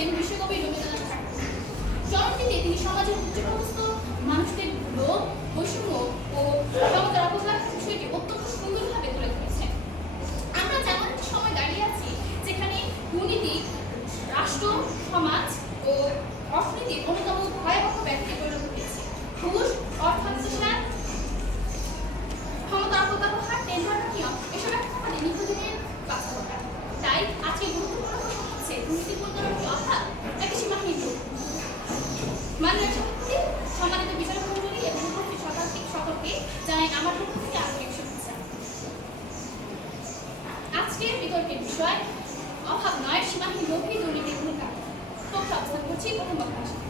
লিখেছেন বিশ্বকবি রবীন্দ্রনাথ ঠাকুর। চরণটিতে তিনি সমাজের উচ্চপদস্থ মানুষদের লোভ, বৈষম্য ও ক্ষমতার অপব্যবহার বিষয়টি অত্যন্ত সুন্দরভাবে তুলে ধরেছেন। আমরা যেমন একটি সময় দাঁড়িয়ে আছি যেখানে দুর্নীতি রাষ্ট্র, সমাজ ও অর্থনীতির অন্যতম ভয়াবহ ব্যাধিতে পরিণত হয়েছে। ঘুষ, অর্থ আত্মসাৎ, ক্ষমতার অপব্যবহার, টেন্ডার নিয়ম এসব একটা আমাদের নিত্যদিনের বাস্তবতা। তাই আজকে গুরুত্বপূর্ণ প্রশ্ন হচ্ছে দুর্নীতির মূলধনের কি অভাব নাকি সীমাহীন লোভ? মাননীয় সভাপতি, সম্মানিত বিচারক মণ্ডলী এবং উপস্থিত শতাধিক সকলকে জানাই আমার পক্ষ থেকে আন্তরিক শুভেচ্ছা। আজকের বিতর্কের বিষয় অভাব নয়, সীমাহীন লোভই দুর্নীতির মূল কারণ। তথ্য অবস্থান করছি প্রথম বক্তার সাথে।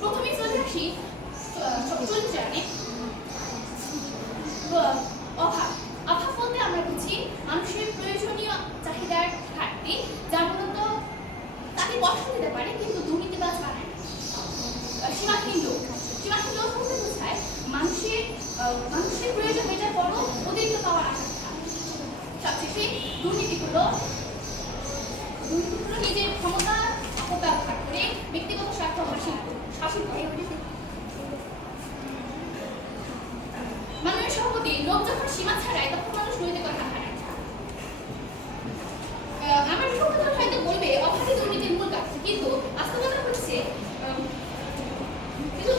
প্রথমেই চলে আসি চরিত্রায়নে। অভাব অভাব বলতে আমরা বুঝি মানুষের প্রয়োজনীয় চাহিদার ঘাটতি, যা মূলত তাকে কষ্ট দিতে পারে কিন্তু দুর্নীতিবাজ বানায় না। সীমাহীন লোভ বলতে বোঝায় মানুষের প্রয়োজন মেটার পরও অতিরিক্ত পাওয়ার আকাঙ্ক্ষা। সবশেষে দুর্নীতি হলো নিজের ক্ষমতা অপব্যবহার করে ব্যক্তিগত স্বার্থ হাসিল করে। মাননীয় সভাপতি, লোক যখন সীমা ছাড়ায় তখন মানুষ নৈতিকতা হারায়। আমার সভাপতি হয়তো বলবে অভাবই দুর্নীতির মূল কারণ, কিন্তু বাস্তবতা হচ্ছে কিন্তু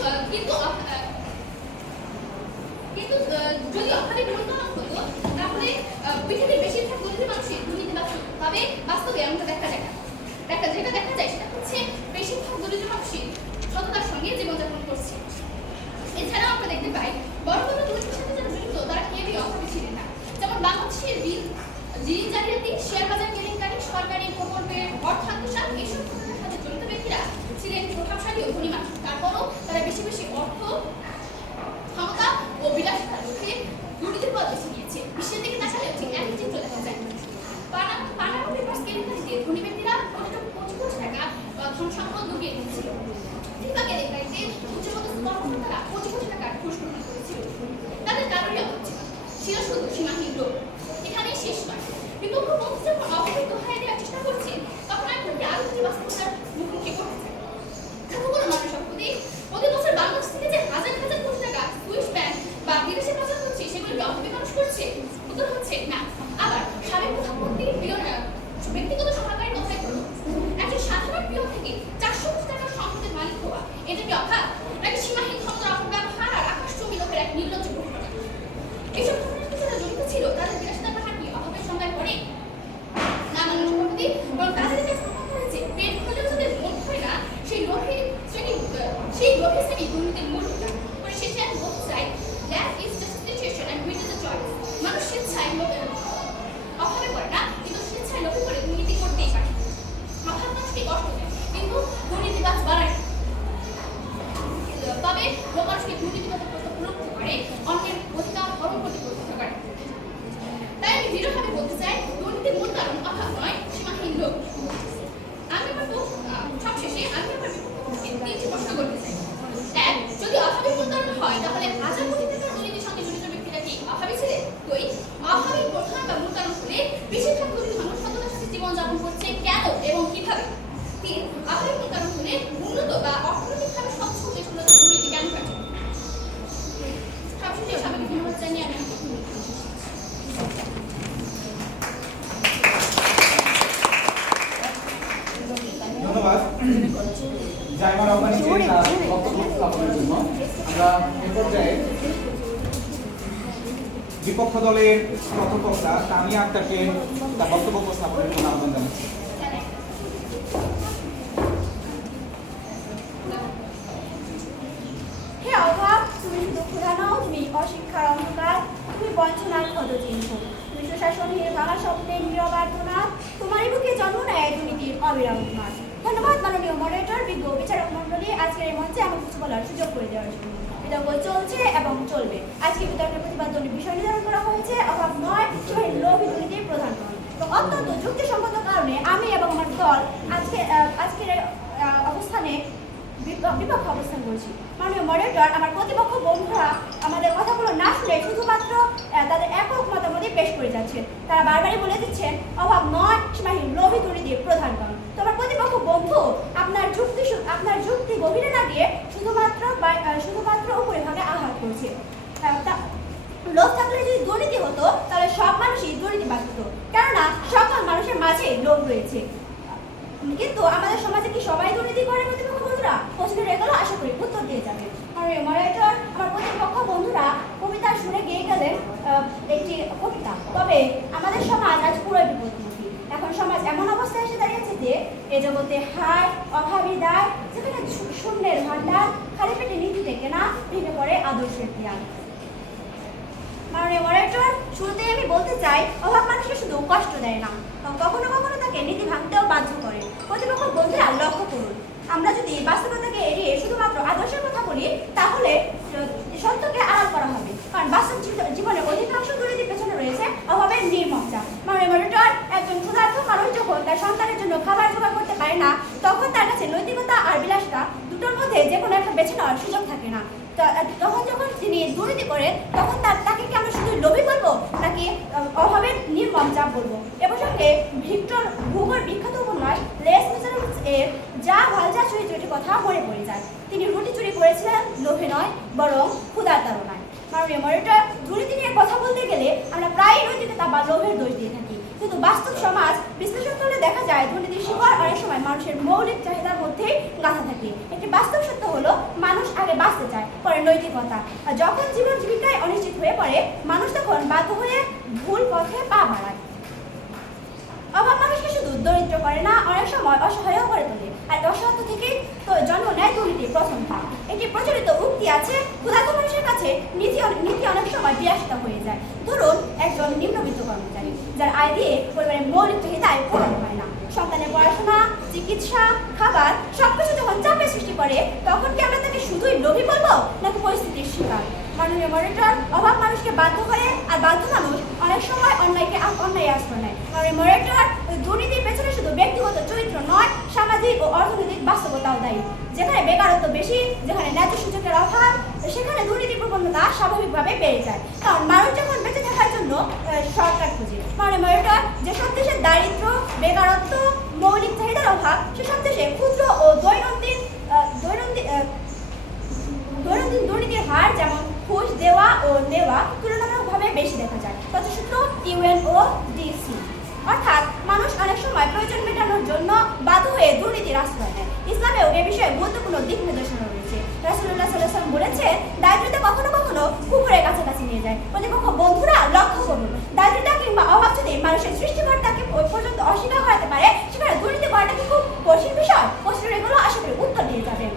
যদি অভাবই মূল কারণ হতো তাহলে পৃথিবীর বেশিরভাগ দরিদ্র মানুষের দুর্নীতিবাজ হতো। তবে বাস্তবে এমনটা দেখা যায় না। যেটা দেখা যায় সেটা হচ্ছে বেশিরভাগ দরিদ্র মানুষই সততার সঙ্গে জীবনযাপন করছে। এছাড়াও আমরা দেখতে পাই বড় বড় দুর্নীতির সাথে যারা জড়িত তারা কেউই অভাবী ছিলেন না। যেমন বাংলাদেশের ঋণ জালিয়াতি, শেয়ার বাজার কেলেঙ্কারি, সরকারি প্রকল্পের অর্থ আত্মসাৎ এসব ঘটনার সাথে জড়িত ব্যক্তিরা ছিলেন প্রভাবশালী ও ধনী মানুষ। তারপরও তারা বেশি বেশি অর্থ, ক্ষমতা ও বিলাসিতার লোভে দুর্নীতির পথ বেছে নিয়েছে। বিশ্বের দিকে তাকালেও ঠিক একই চিত্র দেখা যায়। পানামা পেপারস কেলেঙ্কারিতে ধনী ব্যক্তিরা কোটি কোটি টাকা ধন সম্পদ ডুবিয়ে দিয়েছিল। ফিফা কেলেঙ্কারিতে উচ্চপদস্থ কর্মকর্তারা কোটি কোটি টাকার ঘুষ গ্রহণ করেছিল। তাদের কারোরই অভাব ছিল শুধু সীমাহীন লোভ। এখানেই শেষ নয়, বিপক্ষ পক্ষ যখন অবহিত হয়ে দেওয়ার চেষ্টা করছে তখন আপনাকে আরো দুটি বাস্তবতার মুখোমুখি করতে চাই। কোনো মানুষ সভাপতি, প্রতি বছর বাংলাদেশ থেকে যে হাজার হাজার কোটি টাকা সুইস ব্যাংক বা বিদেশে পাচার হচ্ছে সেগুলো কি অভাবী মানুষ করছে? উত্তর হচ্ছে না। আবার সাবেক প্রধানমন্ত্রী ব্যক্তিগত সহায়কারী কথাই বলুন, একজন সাধারণ পিয়ন থেকে 400 কোটি টাকার সম্পদের মালিক হওয়া, এটা কি অভাব নাকি সীমাহীন ক্ষমতার অপব্যবহার আর আকাশচুম্বী লোকের এক নির্লজ্জ ঘটনা? এইসব ঘটনার যারা জড়িত ছিল তাদের বিলাসিতার পাহাড় কি অভাবের সংজ্ঞায় পড়ে না? মাননীয় সভাপতি, বরং তাদের কাছে প্রমাণ করেছে পেট হলেও যাদের মন হয় না সেই লোভী শ্রেণী দুর্নীতির মূল কারণ। পরিশেষে আমি বলতে চাই, lack is just situation and with is a choice. মানুষ স্বেচ্ছায় অভাবে করে না, কিন্তু স্বেচ্ছায় লোভে করে দুর্নীতি করতেই পারে। অভাব মানুষকে কষ্ট দেয় কিন্তু দুর্নীতিবাজ বাড়ায়। তবে লোক মানুষকে দুর্নীতিগত প্রলুব্ধ করে, অন্যের অধিকার হরণ করতে প্রলুব্ধ করে। তাই আমি দৃঢ়ভাবে বলতে চাই, দুর্নীতির মূল কারণ অভাব নয়, সীমাহীন লোভ। সবশেষে আমি আমার তিনটি প্রশ্ন করতে চাই। এক, যদি অভাবের মূল কারণ হয় তাহলে হাজার কোটি টাকার দুর্নীতির সঙ্গে জড়িত ব্যক্তিরা কি অভাবী ছিলেন? দুই, অভাবের প্রধান বা মূল কারণ হলে বেশিরভাগ দরিদ্র মানুষ সততার সাথে জীবনযাপন করছে কেন এবং কিভাবে? তিন, অভাবের মূল কারণ হলে উন্নত বা অর্থনৈতিকভাবে সচ্ছল দেশগুলোতে দুর্নীতি কেন ঘটে? সবশেষে সবাইকে ধন্যবাদ জানিয়ে আমি ধন্যবাদ জাইমা রহমানকে তার বক্তব্য স্থাপনের জন্য। আমরা এ পর্যায়ে বিপক্ষ দলের প্রথম বক্তা তানিয়া আক্তারকে তার বক্তব্য উপস্থাপনের জন্য আহ্বান জানাচ্ছি। হে অভাব, তুমি শুধু ক্ষুধা নও, তুমি অশিক্ষার অন্ধকার, তুমি বঞ্চনার ক্ষতচিহ্ন, তুমি সুশাসনহীন ভাঙা স্বপ্নের নীরব আর্তনাদ, তোমারই বুকে জন্ম নেয় দুর্নীতির অবিরাম উন্মাদ। ধন্যবাদ মাননীয় মডারেটর, বিজ্ঞ বিচারক মণ্ডলী, আজকের এই মঞ্চে আমাকে কিছু বলার সুযোগ করে দেওয়ার জন্য। বিতর্ক চলছে এবং চলবে। আজকে বিতর্কের প্রতিপাদ্য বিষয় নির্ধারণ করা হয়েছে অভাব নয়, সীমাহীন লোভী দুর্নীতির প্রধান কারণ। তো অত্যন্ত যুক্তিসঙ্গত কারণে আমি এবং আমার দল আজকের অবস্থানে বিপক্ষ অবস্থান করছি। মাননীয় মডারেটর, আমার প্রতিপক্ষ বন্ধুরা আমাদের কথাগুলো না শুনে শুধুমাত্র তাদের একক মতামতই পেশ করে যাচ্ছেন। তারা বারবারই বলে দিচ্ছেন অভাব নয় সীমাহীন লোভী দুর্নীতির প্রধান কারণ। তোমার প্রতিপক্ষ বন্ধু আপনার যুক্তি গভীরে না গিয়ে শুধুমাত্র উপরিভাগে আঘাত করছে। লোভ থাকলে যদি দুর্নীতি হতো তাহলে সব মানুষই দুর্নীতিবাজ হতো, কেননা সকল মানুষের মাঝে লোভ রয়েছে। কিন্তু আমাদের সমাজে কি সবাই দুর্নীতি করে প্রতিপক্ষ বন্ধুরা? প্রশ্নের এগুলো আশা করি উত্তর দিয়ে যাবে। মডারেটর আমার প্রতিপক্ষ বন্ধুরা কবিতা শুনে গেয়ে গেলেন একটি কবিতা। তবে আমাদের সমাজ আজ পুরো বিপদমুখী। এখন সমাজ এমন অবস্থায় এসে দাঁড়িয়েছে যে এ জগতে হায় অভাবী দায়, যেখানে শূন্যের ভান্ডার, খালি পেটে নীতি থেকে না ভেঙে পড়ে আদর্শের দেয়াল। মাননীয় মডারেটর, শুরুতেই আমি বলতে চাই অভাব মানুষকে শুধু কষ্ট দেয় না, কখনো কখনো তাকে নীতি ভাঙতেও বাধ্য করে। প্রতিপক্ষ বন্ধুরা লক্ষ্য করুন, আমরা যদি বাস্তবতাকে এড়িয়ে শুধুমাত্র আদর্শের কথা বলি তাহলে সত্যকে আড়াল করা হবে, কারণ বাস্তব জীবনের অধিকাংশ দুর্নীতির পেছনে রয়েছে অভাবের নির্মম চাপ। মাননীয় মডারেটর, একজন ক্ষুধার্ত মানুষ যখন তার সন্তানের জন্য খাবার জোগাড় করতে পারে না, তখন তার কাছে নৈতিকতা আর বিলাসিতা দুটোর মধ্যে যে কোনো একটা বেছে নেওয়ার সুযোগ থাকে না। তখন যখন তিনি দুর্নীতি করেন তখন তাকে কি আমরা শুধু লোভী বলবো নাকি অভাবের নির্মম চাপ বলবো? এ প্রসঙ্গে ভিক্টর হুগোর বিখ্যাত উপন্যাস লেস মিজারেবলস এর যা ভালজা চরিত্রটির কথা মনে পড়ে যায়। তিনি রুটি চুরি করেছিলেন লোভে নয়, বরং ক্ষুধার তাড়নায়। মাননীয় মডারেটর, দুর্নীতি নিয়ে কথা বলতে গেলে আমরা প্রায়ই নৈতিকতা বা লোভের দোষ দিয়ে থাকি, কিন্তু বাস্তব সমাজ বিশ্লেষণ করলে দেখা যায় দুর্নীতির শিকার অনেক সময় মানুষের মৌলিক চাহিদার মধ্যেই গাঁথা থাকে। একটি বাস্তব সত্য হলো মানুষ আগে বাঁচতে চায়, পরে নৈতিকতা। আর যখন জীবন জীবিকায় অনিশ্চিত হয়ে পড়ে মানুষ তখন বাধ্য হয়ে ভুল পথে পা বাড়ায়। অভাব মানুষকে শুধু দরিদ্র করে না, অনেক সময় অসহায়ও করে তোলে। আর অসহায় থেকেই তো জন্ম নেয় দুর্নীতির প্রথম ধাপ। একটি প্রচলিত উক্তি আছে, ক্ষুধার্ত মানুষের কাছে নীতি অনেক সময় বিলাসিতা হয়ে যায়। ধরুন একজন নিম্নবিত্ত কর্মচারী যার আয় দিয়ে পরিবারের মৌলিক চাহিদায় পূরণ হয় না, সন্তানের পড়াশোনা, চিকিৎসা, খাবার সবকিছু যখন চাপের সৃষ্টি করে, তখন কি আমরা তাকে শুধুই লোভী বলবো নাকি পরিস্থিতির শিকার? মাননীয় মডারেটর, অভাব মানুষকে বাধ্য করে, আর বাধ্য মানুষ অনেক সময় অন্যায় আশ্রয় নেয়। মাননীয় মডারেটর, দুর্নীতির পেছনে শুধু ব্যক্তিগত চরিত্র নয়, সামাজিক ও অর্থনৈতিক বাস্তবতাও দায়ী। যেখানে বেকারত্ব বেশি, যেখানে ন্যায্য সুযোগের অভাব, সেখানে দুর্নীতির প্রবণতা স্বাভাবিকভাবে বেড়ে যায়, কারণ মানুষ যখন বেঁচে থাকার জন্য সরকার খুঁজে। মাননীয় মডারেটর, যেসব দেশের দারিদ্র, বেকারত্ব, মৌলিক চাহিদার অভাব, সেসব দেশে ক্ষুদ্র ও দৈনন্দিন দুর্নীতির হার, যেমন ঘুষ দেওয়া ও নেওয়া, তুলনামূলকভাবে বেশি দেখা যায়। তথ্যসূত্র UNODC। অর্থাৎ মানুষ অনেক সময় প্রয়োজন মেটানোর জন্য বাধ্য হয়ে দুর্নীতির আশ্রয় নেয়। ইসলামেও এ বিষয়ে গুরুত্বপূর্ণ দিক নির্দেশনা রয়েছে। রাসূলুল্লাহ সাল্লাল্লাহু আলাইহি ওয়াসাল্লাম বলেছেন, দারিদ্রতা কখনো কখনো পুকুরের কাছাকাছি নিয়ে যায়। প্রতিপক্ষ বন্ধুরা লক্ষ্য করুন, দারিদ্রতা কিংবা অভাব যদি মানুষের সৃষ্টিকর্তাকে পর্যন্ত অস্বীকার করাতে পারে, সেখানে দুর্নীতি করাটা কি খুব কঠিন বিষয়? প্রশ্নের এগুলো আশা করি উত্তর দিয়ে যাবেন।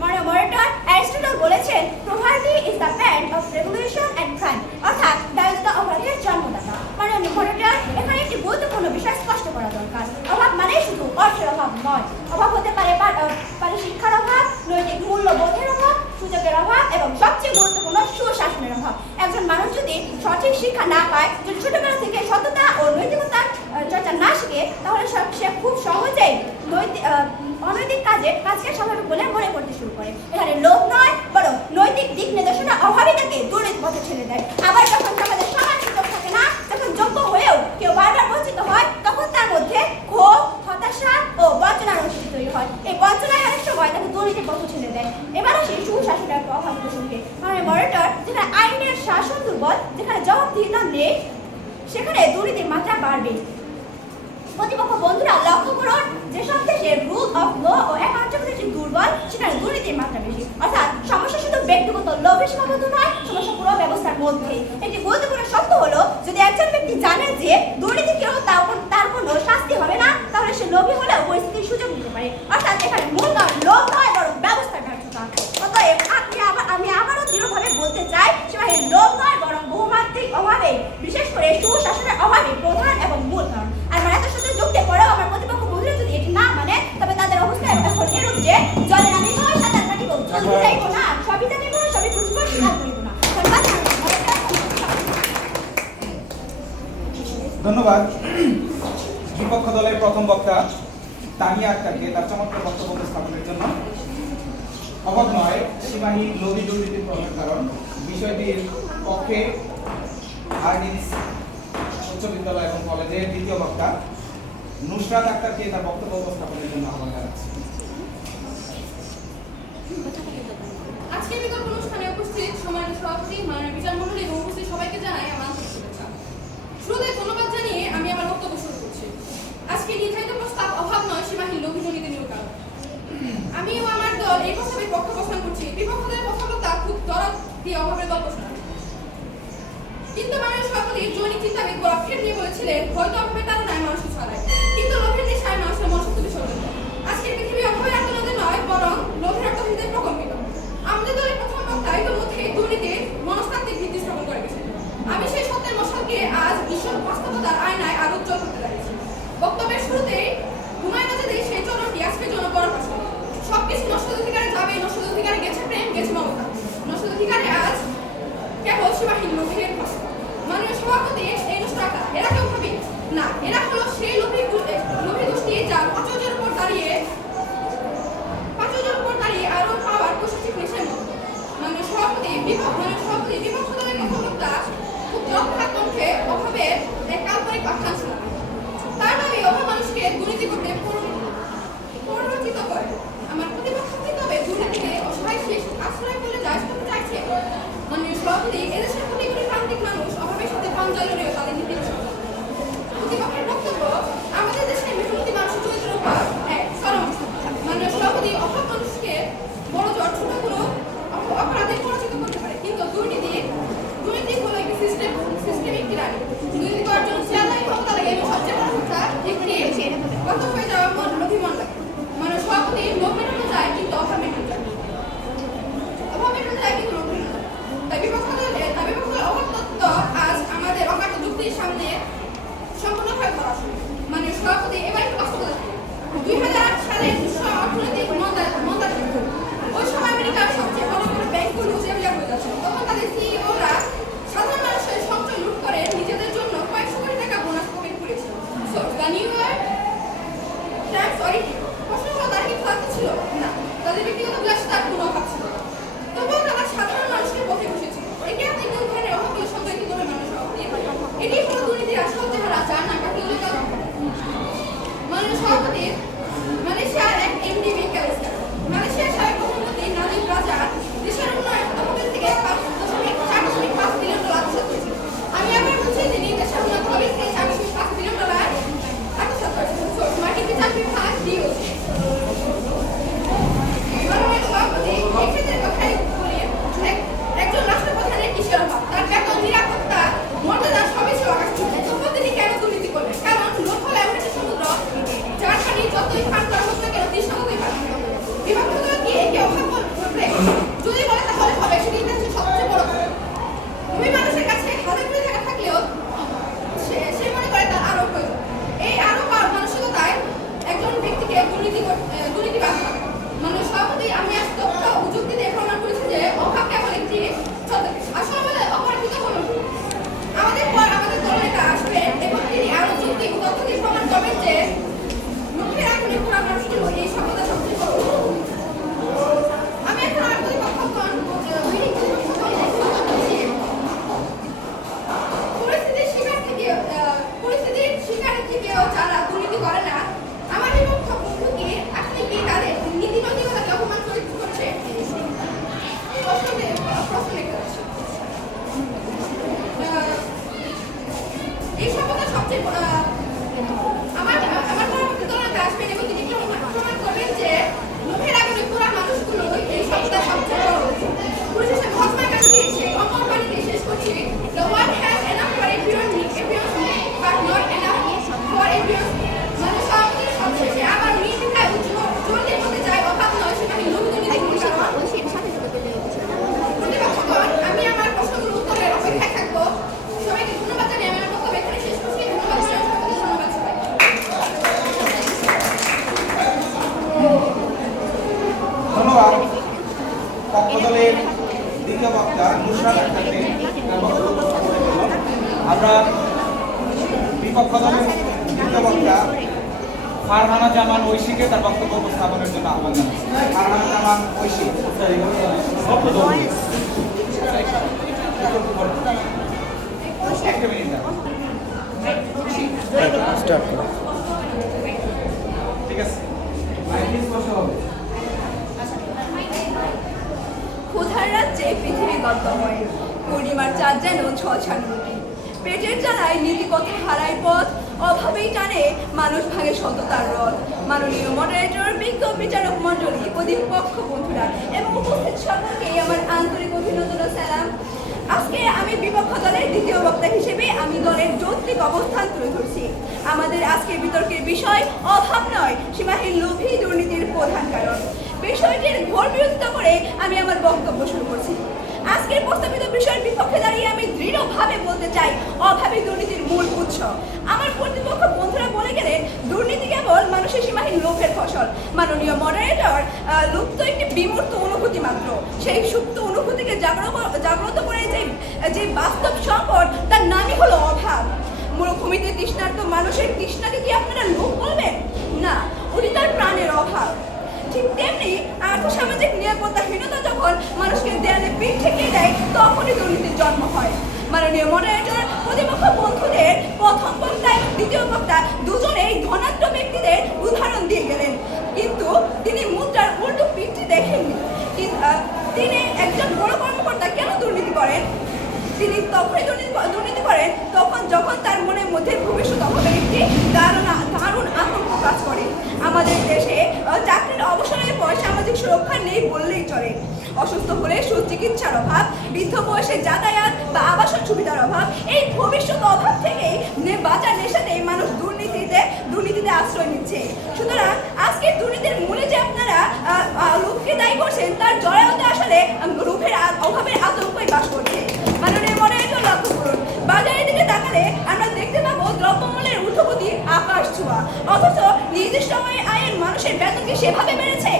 মডারেটর, অ্যারিস্টটল বলেছেন, poverty is the parent of revolution and crime, অর্থাৎ দারিদ্রতা অভাবের জন্মদাতা। মাননীয় মডারেটর, এখানে একটি গুরুত্বপূর্ণ বিষয় স্পষ্ট করা দরকার। অভাব মানে শুধু অর্থের অভাব নয়, অভাব হতে পারে শিক্ষার অভাব, নৈতিক মূল্যবোধের অভাব, সুযোগের অভাব এবং সবচেয়ে গুরুত্বপূর্ণ সুশাসনের অভাব। একজন মানুষ যদি সঠিক শিক্ষা না পায়, যদি ছোটবেলা থেকে সততা ও নৈতিকতার চর্চা না শিখে, তাহলে সে খুব সহজেই অনৈতিক কাজকে স্বাভাবিক বলে মনে করতে শুরু করে। এখানে লোভ নয়, বরং নৈতিক দিক নির্দেশনা অভাবই তাকে দুর্নীতির পথে ঠেলে দেয়। আবার যখন আমাদের সমান সুযোগ থাকে না, যখন যোগ্য হয়েও কেউ বারবার বঞ্চিত হয়, তখন তার মধ্যে ক্ষোভ, হতাশা ও বঞ্চনার অনুভূতি তৈরি হয়। এই বঞ্চনায় অনেক সময় তাকে দুর্নীতির পথে ঠেলে দেয়। এবার আসি সুশাসনের অভাব প্রসঙ্গে। মডারেটর, যেখানে আইনের শাসন দুর্বল, যেখানে জবাবদিহিতা নেই, সেখানে দুর্নীতির মাত্রা বাড়বে। প্রতিপক্ষ বন্ধুরা লক্ষ্য করুন, যেসব দেশে রুল অফ ল ও অ্যাকাউন্টেবিলিটি দুর্বল, সেখানে দুর্নীতির মাত্রা বেশি। অর্থাৎ সমস্যা শুধু ব্যক্তিগত লোভে সীমাবদ্ধ নয়, সমস্যা পুরো ব্যবস্থার মধ্যেই। একটি গুরুত্বপূর্ণ সত্য হলো, যদি একজন ব্যক্তি জানে যে দুর্নীতি কেউ তার কোনো শাস্তি হবে না, তাহলে সে লোভী হলেও পরিস্থিতির সুযোগ নিতে পারে। অর্থাৎ এখানে মূল কারণ লোভ নয়, বরং ব্যবস্থার ব্যর্থতা। অতএব আমি আবারও দৃঢ়ভাবে বলতে চাই, সীমাহীন লোভ নয়, বরং বহুমাত্রিক অভাবে, বিশেষ করে সুশাসনের অভাবে প্রধান এবং মূল কারণ। আর এত সুন্দর যুক্তি পরেও আমার প্রতিপক্ষ বন্ধুরা যদি এটি না মানে, তবে তাদের অবস্থা এখন এরূপ যে জলে নামিব, সাঁতার কাটিব, জলদি যাইব না, সবই জানিব, সবই বুঝিব, স্বীকার করিব না। ধন্যবাদ বিপক্ষ দলের প্রথম বক্তা তানিয়া আক্তারকে তার চমৎকার বক্তব্য উপস্থাপনের জন্য। অভাব নয়, সীমাহীন লোভী দুর্নীতির প্রধান কারণ বিষয়টির পক্ষে আর্নিস উচ্চ বিদ্যালয় এবং কলেজের দ্বিতীয় বক্তা নুসরাত আক্তারকে তার বক্তব্য উপস্থাপনের জন্য আহ্বান জানাচ্ছি। আজকের বিতর্ক অনুষ্ঠানে উপস্থিত সম্মানিত সভাপতি, মাননীয় বিচারমণ্ডলী এবং উপস্থিত সবাইকে জানাই আমার আন্তরিক শুভেচ্ছা। শুরুতে ধন্যবাদ জানিয়ে আমি আমার বক্তব্য শুরু করছি। আজকে নির্ধারিত প্রস্তাব অভাব নয়, সীমাহীন লোকজনীতি নিয়োগ। আমি ও আমার দল এই প্রস্তাবের পক্ষে অবস্থান করছি। বিপক্ষদের কথাবার্তা খুব দরদ দিয়ে অভাবের গল্প শোনা, কিন্তু মাননীয় সভাপতি জৈনিক চিন্তাবিদ গোলাপকে নিয়ে বলেছিলেন, হয়তো অভাবের তাড়নায় মানুষ কিছু হারায়, কিন্তু লোভের নেশায় মানুষের মন শক্তি বিসর্জন দেয়। আজকের পৃথিবী অভাবের আন্দোলনে নয়, বরং লোভের আত্মহীতে প্রকম্পিত। আমাদের দলের প্রথম বক্তা ইতিমধ্যে দুর্নীতির মনস্তাত্ত্বিক ভিত্তি স্থাপন করে গেছেন। আমি সেই সত্যের মশালকে আজ বিশ্ব বাস্তবতার আয়নায় আরো উজ্জ্বল করতে যাচ্ছি। বক্তব্যের শুরুতেই হুমায়ুন আজাদের সেই চরণটি আজকের জন্য বড় প্রশ্ন। সবকিছু নষ্ট অধিকারে যাবে, নষ্ট অধিকারে গেছে প্রেম, গেছে মমতা, নষ্ট অধিকারে আজ কেবল সীমাহীন লোভের ভাষা। মাননীয় সভাপতি এই নুসরাতা এরা কেউ ভাবি না, এরা হলো সেই লোভী গোষ্ঠী যার পাঁচজনের উপর দাঁড়িয়ে আরো পাওয়ার প্রশাসিক নেশার মতো। মাননীয় সভাপতি বিপক্ষ দলের কথাবার্তা খুব জনপ্রিয় কণ্ঠে অভাবের এক কাল্পনিক আখ্যান শোনাবে। তার দাবি অভাব মানুষকে দুর্নীতি করতে প্ররোচিত করে। আমার প্রতিপক্ষ কি তবে দুর্নীতিতে অসহায় শেষ আশ্রয় বলে জায়জ করতে চাইছে? মাননীয় সভাপতি এদেশের কোটি কোটি প্রান্তিক মানুষ অভাবের সাথে পাঞ্জা লড়েও তাদের নীতির সঙ্গে। প্রতিপক্ষের বক্তব্য, আমাদের দেশে মেহনতি মানুষের চরিত্রের উপর এক চরম। মাননীয় সভাপতি অভাব মানুষকে বড় জোর ছোট কোনো অপরাধে পরিচিত করতে পারে, কিন্তু দুর্নীতি হলো একটি সিস্টেমিক টিরানি। দুর্নীতি করার জন্য চেয়ারম্যান ক্ষমতা লাগে এবং সবচেয়ে বড় কথা একটি গত হয়ে যাওয়া লোভী মন লাগে। মাননীয় সভাপতি লোভ মেটানো যায়, কিন্তু অভাব মেটানো যায় না। অভাব মেটানো যায়, কিন্তু লোভ মেটানো যায়। তাই বিপক্ষ দলের অভাব তত্ত্ব আজ আমাদের অকাট যুক্তির সামনে সম্পূর্ণভাবে ধরা আসে। মাননীয় সভাপতি এবার একটু বাস্তবতা 2008 সালে বিশ্ব অর্থনৈতিক মন্দা ছিল। ওই সময় আমেরিকার সবচেয়ে বড় বড় ব্যাংকগুলো দেউলিয়া হয়ে যাচ্ছিল। তখন তাদের সিইওরা সাধারণ মানুষের সঞ্চয় লুট করে নিজেদের জন্য কয়েকশো কোটি টাকা বোনাস পকেট করেছিল। So the new York Times প্রশ্ন হলো, তারা কি ক্লান্তি ছিল না, তাদের ব্যক্তিগত বিলাসিতার কোনো অভাব ছিল না, তবুও তারা সাধারণ মানুষের পথে বসেছিল। এটি আপনি কোন ধরনের অভাবগুলো সংজ্ঞায়িত করবেন? মানুষ এটি হলো দুর্নীতির আসল চেহারা, যার নাম কাঠুরিয়া। মাননীয় সভাপতি মালয়েশিয়ার এক এমডি মেকালিস্টার, মালয়েশিয়ার সাবেক প্রধানমন্ত্রী নাজিব রাজার দেশের উন্নয়ন তহবিল থেকে 4.5 বিলিয়ন ডলার আত্মসাৎ করেছেন। আমি আবার বলছি, তিনি দেশের উন্নয়ন তহবিল থেকে 4.5 বিলিয়ন ডলার আত্মসাৎ করেছেন। মার্কিন বিচার বিভাগ দিয়েছে। মাননীয় সভাপতি এক্ষেত্রে কথাই বলি, একজন রাষ্ট্রপ্রধানের কিসের অভাব? তার বেতন, নিরাপত্তা, মর্যাদা সবই ছিল আকাশচুম্বী। তবুও তিনি কেন দুর্নীতি করবেন? কারণ লোক হলো এমন একটি সমুদ্র যার পানি যতই পান করা হোক না কেন তৃষ্ণা হতেই পারে। বিপক্ষ দল কি একে অভাব বলবে? যদি বলে তাহলে হবে সেটি ইতিহাসের সবচেয়ে বড় কথা। ভূমি মানুষের কাছে হাজার কোটি টাকা থাকলেও সে মনে করে তার আরো প্রয়োজন। এই আরো মানসিকতায় একজন ব্যক্তিকে দুর্নীতি বাদ করে। মাননীয় সভাপতি আমি আজ তথ্য ও যুক্তি দিয়ে প্রমাণ করেছি যে অভাব কেবল একটি ছদ্মবেশ। আসলে বলে অপরাধিত হল আমাদের পর আমাদের দলনেতা আসবেন এবং তিনি আরো যুক্তি ও তথ্য দিয়ে প্রমাণ করবেন যে লোকের আগুনে পুরা মানুষগুলো এই সভ্যতা সবচেয়ে বড়। আমি এখন আমার প্রতিপক্ষগণ পরিস্থিতির শিকার থেকেও যারা দুর্নীতি করে না, আমার বিপক্ষ বন্ধুকে আপনি কি তাদের নীতি নৈতিকতাকে অপমান করছে? প্রশ্ন লিখতে হচ্ছে। এই সভ্যতা সবচেয়ে আমার পরবর্তী দলনেতা আসবেন এবং তিনি প্রমাণ করবেন যে লোভের আগুনে পুরা মানুষগুলো এই সভ্যতা সবচেয়ে বড়। পরিশেষে মহাত্মা গান্ধী সেই অমর বাণীতে শেষ করছি, the world has enough for everyone but not enough for everyone. মানে সবচেয়ে সবশেষে আবার নির্বিঘ্নে জোর দিয়ে বলতে চাই, অভাব নয়, সীমাহীন লোভ দুর্নীতি প্রতিপক্ষগণ, আমি আমার প্রশ্নগুলোর উত্তরের অপেক্ষায় থাকবো। সবাইকে ধন্যবাদ জানিয়ে আমি আমার বক্তব্য এখানে শেষ করছি। ধন্যবাদ সবাইকে। ধন্যবাদ পক্ষ দলের দ্বিতীয় বক্তা নুসরাত আক্তারকে তার বক্তব্য উপস্থাপনের জন্য। আমরা বিপক্ষ দলের দ্বিতীয় বক্তা ফারহানা জামান ঐশীকে তার বক্তব্য উপস্থাপনের জন্য আহ্বান জানাচ্ছি। ফারহানা জামান ঐশী। স্টার্ট করো। ঠিক আছে, লাইটিং বসে হবে। ক্ষুধার রাজ্যে পৃথিবী গত হয়, পূর্ণিমার চাঁদ যেন ছছানো রুটি। পেটের জ্বালায় নীতি কথা হারায় পথ, অভাবেই টানে মানুষ ভাঙে সততার রথ। মাননীয় মডারেটর, বিজ্ঞ বিচারক মণ্ডলী, প্রতিপক্ষ বন্ধুরা এবং উপস্থিত সকলকে আমার আন্তরিক অভিনন্দন ও সালাম। আজকে আমি বিপক্ষ দলের দ্বিতীয় বক্তা হিসেবে আমি দলের যৌক্তিক অবস্থান তুলে ধরছি। আমাদের আজকের বিতর্কের বিষয় অভাব নয়, সীমাহীন লোভী দুর্নীতির প্রধান কারণ। বিষয়টির ঘোর বিরোধিতা করে আমি আমার বক্তব্য শুরু করছি। আজকের প্রস্তাবিত বিষয়ের বিপক্ষে দাঁড়িয়ে আমি দৃঢ়ভাবে বলতে চাই, অভাবী দুর্নীতির মূল উৎস। আমার প্রতিপক্ষ বন্ধুরা বলে গেলেন দুর্নীতি কেবল মানুষের সীমাহীন লোভের ফসল। মাননীয় মডারেটর, লোভ তো একটি বিমূর্ত অনুভূতি মাত্র। সেই সুপ্ত অনুভূতিকে জাগ্রত করে যে বাস্তব সংকট, তার নামই হলো অভাব। মরুভূমিতে তৃষ্ণার্ত মানুষের তৃষ্ণাকে কি আপনারা লোভ বলবেন? না, ওটি তার প্রাণের অভাব। ঠিক তেমনি আর্থসামাজিক নিরাপত্তাহীনতা যখন মানুষকে দেয়ালে পিঠ ঠেকিয়ে দেয়, তখনই দুর্নীতির জন্ম হয়। মাননীয় মডারেটর, প্রতিপক্ষ বন্ধুদের প্রথম বক্তা এবং দ্বিতীয় বক্তা দুজনেই ধনাঢ্য ব্যক্তিদের উদাহরণ দিয়ে গেলেন, কিন্তু তিনি মুদ্রার উল্টো পিঠটি দেখেননি। তিনি একজন বড় কর্মকর্তা কেন দুর্নীতি করেন? তিনি তখনই দুর্নীতি করেন যখন তার মনের মধ্যে ভবিষ্যৎ অভাবের একটি দারুণ আতঙ্ক কাজ করে। আমাদের দেশে চাকরির অবসরের পর সামাজিক সুরক্ষা নেই বললেই চলে। অসুস্থ হলে সুচিকিৎসার অভাব, বৃদ্ধ বয়সে যাতায়াত বা আবাসন সুবিধার অভাব, এই ভবিষ্যৎ অভাব থেকেই বাঁচার নেশাতেই মানুষ দুর্নীতিতে আশ্রয় নিচ্ছে। সুতরাং আজকে দুর্নীতির মূলে যে আপনারা লোককে দায়ী করছেন, তার জড়ায়তে আসলে লোভের অভাবের আতঙ্কই বাস করছে। মাননীয় মডারেটর, লক্ষ্য করুন, বাজারের দিকে তাকালে আমরা দেখতে পাবো দ্রব্যমূল্যের ঊর্ধ্বগতি আকাশ ছোঁয়া, অথচ নির্দিষ্ট আয়ের মানুষের বেতন কি সেভাবে বেড়েছে?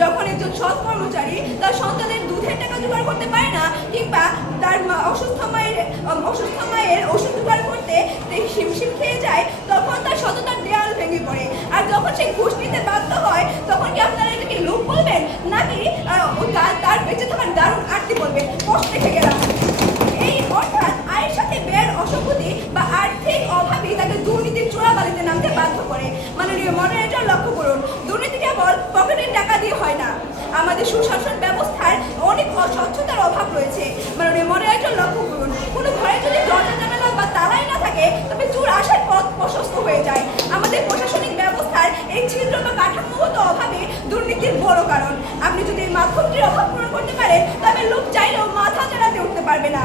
যখন একজন সৎ কর্মচারী তার সন্তানের দুধের টাকা জোগাড় করতে পারে না, কিংবা তার অসুস্থ মায়ের ওষুধ জোগাড় করতে হিমশিম খেয়ে যায়, তখন তার সততার দেয়াল ভেঙে পড়ে। আর যখন সে ঘুষ নিতে বাধ্য হয়, তখন কি আপনারা এটাকে লোভ বলবেন, নাকি তার বেঁচে থাকার দারুণ আটটি বলবেন? কষ্ট রেখে গেলাম। এই অর্থাৎ আয়ের সাথে ব্যয়ের অসঙ্গতি বা আর্থিক অভাবই তাকে দুর্নীতির চোরাবালিতে নামতে বাধ্য করে। মাননীয় মডারেটর, লক্ষ্য করুন, দুর্নীতি কেবল পকেটের টাকা দিয়ে হয় না। আমাদের সুশাসন ব্যবস্থার অনেক অস্বচ্ছতার অভাব রয়েছে। মাননীয় মডারেটর, লক্ষ্য করুন, কোনো ঘরে যদি দরজা জানালা বা তালাই না থাকে, তবে চোর আসার পথ প্রশস্ত হয়ে যায়। আমাদের প্রশাসনিক ব্যবস্থার এই ছিদ্র বা কাঠামোগত অভাবে দুর্নীতির বড় কারণ। আপনি যদি এই মাধ্যমটির অভাব পূরণ করতে পারেন, তবে লোক চাইলেও মাথা চালাতে উঠতে পারবে না।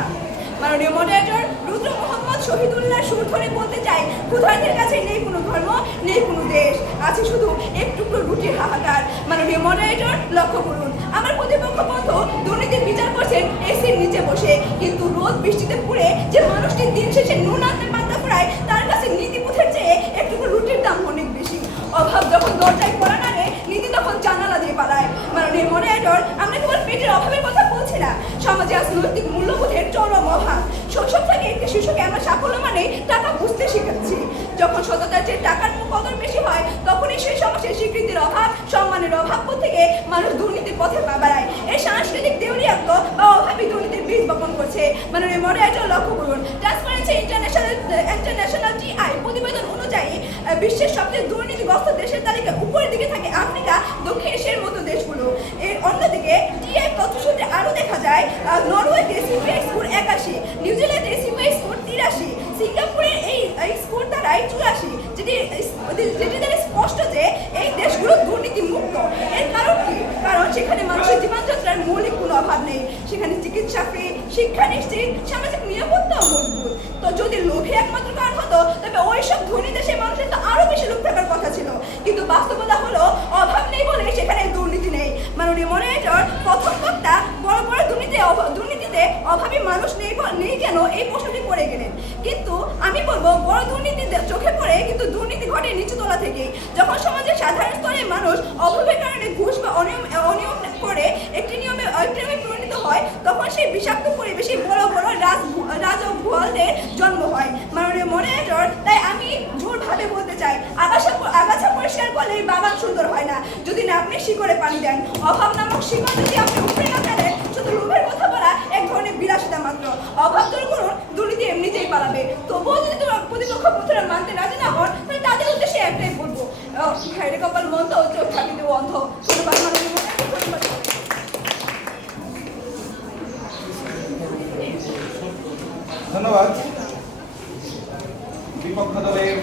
মাননীয় মডারেটর, রুদ্র মোহাম্মদ শহীদুল্লাহ সুর ধরে বলতে চাই, ক্ষুধার্তের কাছে নেই কোনো ধর্ম, নেই কোনো দেশ, আছে শুধু এক টুকরো রুটির হাহাকার। মাননীয় মডারেটর, লক্ষ্য করুন, আমার প্রতিপক্ষ বন্ধু দুর্নীতির বিচার করছেন এসির নিচে বসে, কিন্তু রোদ বৃষ্টিতে পুড়ে যে মানুষটি দিন শেষে নুন আনতে পান্তা ফুরায়, তার কাছে নীতিবোধের চেয়ে এক টুকরো রুটির দাম অনেক বেশি। অভাব যখন দরজায় পড়া নাড়ে, নীতি তখন জানালা দিয়ে পালায়। মাননীয় মডারেটর, আমরা কেবল পেটের অভাবের কথা বলছি না, সমাজে আজ নৈতিক মূল্যবোধের চরম অভাব। শৈশব থেকে একটি শিশুকে আমরা সাফল্য মানে টাকা বুঝতে শিখাচ্ছি। যখন সততার চেয়ে টাকার কদর বেশি হয়, তখনই সেই সমাজের স্বীকৃতির অভাব, সম্মানের অভাব থেকে মানুষ দুর্নীতির পথে পা বাড়ায়। এই সাংস্কৃতিক দেউলিয়াত্ব বা অভাবী দুর্নীতির বীজ বপন করছে। মাননীয় মডারেটর, লক্ষ্য করুন, ট্রান্সপারেন্সি ইন্টারন্যাশনাল TI প্রতিবেদন অনুযায়ী বিশ্বের সবচেয়ে দুর্নীতিগ্রস্ত দেশের তালিকায় উপরের দিকে থাকে আফ্রিকা, দক্ষিণ এশিয়ার মতো দেশগুলো। এর অন্যদিকে TI তথ্যসূত্রে আরও দেখা যায়, নরওয়েতে সিপিআই স্কোর 81, নিউজিল্যান্ডে সিপিআই স্কোর 83, সিঙ্গাপুরের এই স্কোর দাঁড়ায় 84, যেটি দ্বারা স্পষ্ট যে এই দেশগুলো দুর্নীতি মুক্ত। এর কারণ কি? কারণ সেখানে মানুষের জীবনযাত্রার মৌলিক কোনো অভাব নেই, সেখানে চিকিৎসা ফ্রি, শিক্ষা নিশ্চিত, সামাজিক নিরাপত্তাও মজবুত। তো যদি লোভে একমাত্র কারণ হতো, তবে ওইসব ধনী দেশের মানুষের তো আরো বেশি লোভ থাকার কথা ছিল। কিন্তু বাস্তবতা হলো অভাব নেই বলে সেখানে দুর্নীতি নেই। মাননীয় মডারেটর, প্রথম বক্তা বড় বড় দুর্নীতিতে অভাবী মানুষ নেই কেন এই প্রশ্নটি করে গেলেন, কিন্তু আমি বলবো বড় দুর্নীতি চোখে পড়ে, কিন্তু দুর্নীতি ঘটে নিচুতলা থেকে। যখন সমাজের সাধারণ স্তরের মানুষ অভাবের কারণে ঘুষ বা অনিয়ম করে একটি নিয়মে পরিণত হয়, তখন সেই বিষাক্ত পরিবেশে বড় বড় রাজ ও ভুয়ালদের জন্ম হয়। মাননীয় মডারেটর, তাই আমি জোরভাবে বলতে চাই, আগাছা পরিষ্কার করলে বাগান সুন্দর হয় না, যদি না আপনি শিকড়ে পানি দেন। অভাব নামক শিকড় যদি আপনি উপরে না ফেলেন, শুধু লোভের কথা বলা এক ধরনের বিলাসিতা মাত্র। অভাব দূর করুন, দুর্নীতি এমনিতেই পালাবে। তবুও যদি তোমার প্রতিপক্ষ বন্ধুরা মানতে রাজি না হন, তাহলে ধন্যবাদ। বিপক্ষ দলের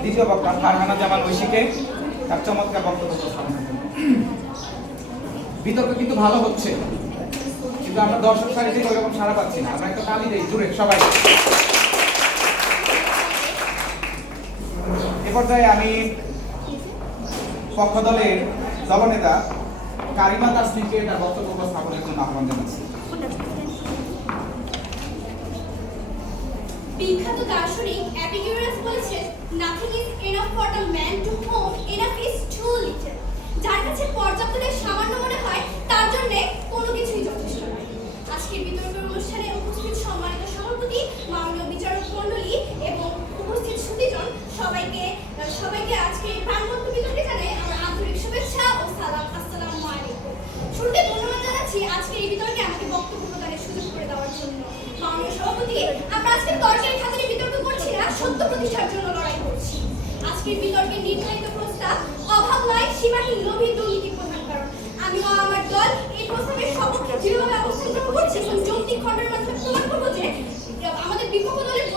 দ্বিতীয় বক্তা ফারহানা জামান ঐশীকে তার চমৎকার বক্তব্য উপস্থাপনের জন্য। বিতর্ক কিন্তু ভালো হচ্ছে, কিন্তু আমরা দর্শক সারি থেকে ওইরকম সাড়া পাচ্ছি না। আমরা একটা তালি দেই জুড়ে সবাই। এ পর্যায়ে আমি পক্ষ দলের দলনেতা কারিমা তাসনিমকে তার বক্তব্য উপস্থাপনের জন্য আহ্বান জানাচ্ছি। বিখ্যাত দার্শনিক এপিকিউরাস বলেছেন, nothing is enough for the man to whom enough is too little. যার কাছে পর্যাপ্তদের সামান্য মনে হয় তার জন্য কোনো কিছুই যথেষ্ট নয়। আজকের বিতর্কের অনুষ্ঠানে উপস্থিত সম্মানিত সভাপতি, মাননীয় বিচারক মণ্ডলী এবং উপস্থিত সুধীজন সবাইকে আজকে এই প্রাণবন্ত বিতর্কে জানাই আমার আন্তরিক শুভেচ্ছা ও সালাম। আসসালামু আলাইকুম। শুরুতে ধন্যবাদ জানাচ্ছি আজকে এই বিতর্কে আমাকে বক্তব্য প্রদানের সুযোগ করে দেওয়ার জন্য। মাননীয় সভাপতি, আমরা আজকে তর্কের খাতিরে বিতর্ক করছি না, সত্য প্রতিষ্ঠার জন্য লড়াই করছি। আজকের বিতর্কের নির্ধারিত প্রস্তাব অভাব নয়, সীমাহীন লোভী দুর্নীতি প্রধান কারণ। আমিও আমার দল এই প্রস্তাবের সপক্ষে দৃঢ়ভাবে অবস্থান গ্রহণ করছি এবং যৌক্তিক খণ্ডের মাধ্যমে প্রমাণ করবো যে আমাদের বিপক্ষ দলের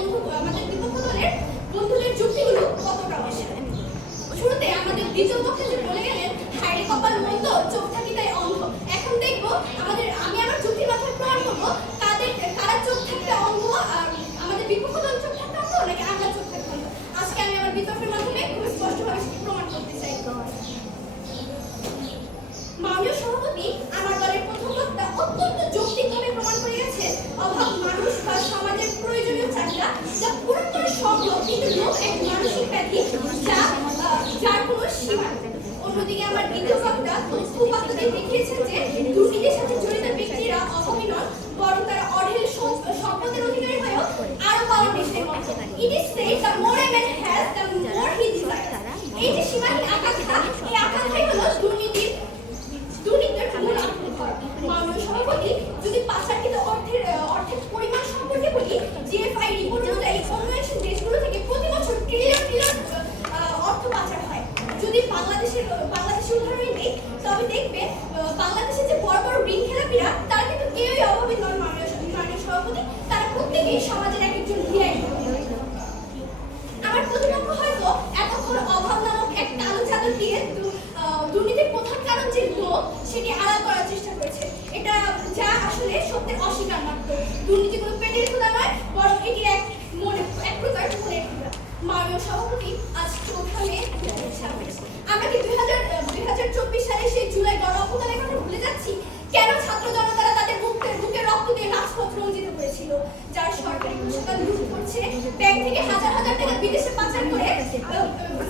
বন্ধুদের যুক্তিগুলো কতটা অসার। শুরুতে আমাদের দ্বিতীয় পক্ষে যে বলে গেলেন, হায়রে কপাল মন্দ, চোখ থাকি তাই অন্ধ। এখন দেখবো আমি আমার যুক্তির মাধ্যমে প্রমাণ করবো কারা চোখ থাকতে অন্ধ, আর আমাদের বিপক্ষ দল চোখ থাকতে অন্ধ নাকি আমরা চোখ থাকতে অন্ধ। আজকে আমি আমার বিতর্কের মাধ্যমে খুব স্পষ্টভাবে সেটি প্রমাণ করতে চাই। মাননীয় সভাপতি, আমার দলের প্রথম বক্তা অত্যন্ত যৌক্তিকভাবে প্রমাণ করে গেছে অভাব মানুষ বা সমাজের প্রয়োজনীয় চাহিদা যা পূরণ করা সম্ভব, কিন্তু লোভ এক মানসিক ব্যাধি যার কোনো সীমা নেই। অন্যদিকে আমার দ্বিতীয় বক্তা তথ্য-উপাত্তদের দেখিয়েছেন যে দুর্নীতির সাথে জড়িত ব্যক্তিরা অভাবী নন, বরং তারা অঢেল সম্পদের অধিকারী হয়েও আরো পাওয়ার চেষ্টা করছে। It is said the more a man has, the more he desires. এই যে সীমাহীন আকাঙ্ক্ষা, এই আকাঙ্ক্ষাই হলো দুর্নীতির মূল আত্মঘাত। মাননীয় সভাপতি, যদি পাচারকৃত অর্থের পরিমাণ সম্পর্কে বলি, জিএফআই রিপোর্ট অনুযায়ী উন্নয়নশীল দেশগুলো থেকে প্রতি বছর ট্রিলিয়ন অর্থ পাচার হয়। যদি বাংলাদেশের উদাহরণ নেই, তবে দেখবে বাংলাদেশের যে বড় বড় ঋণ খেলাপিরা তারা কিন্তু কেউই অভাবী নন। মাননীয় সভাপতি, তারা প্রত্যেকেই সমাজের এক একজন ভিআইপি। আমার প্রতিপক্ষ হয়তো এতক্ষণ অভাব নামক এক কালো চাদর দিয়ে দুর্নীতির প্রধান কারণ যে লোভ, সেটি আড়াল করার চেষ্টা করেছে। এটা যা আসলে সত্যের অস্বীকার মাত্র। দুর্নীতি কোনো পেটের ক্ষুধা নয়, বরং এটি এক প্রকার মনের ক্ষুধা। মাননীয় সভাপতি, আজ 14 মে আমরা কি 2024 সালে সেই জুলাই গণ অভ্যুত্থানের কথা ভুলে যাচ্ছি? কেন ছাত্র জনতারা তাদের বুকে রক্ত দিয়ে রাজপথ রঞ্জিত করেছিল? যার সরকারি কোষাগার লুট করছে, ব্যাংক থেকে হাজার হাজার টাকা বিদেশে পাচার করে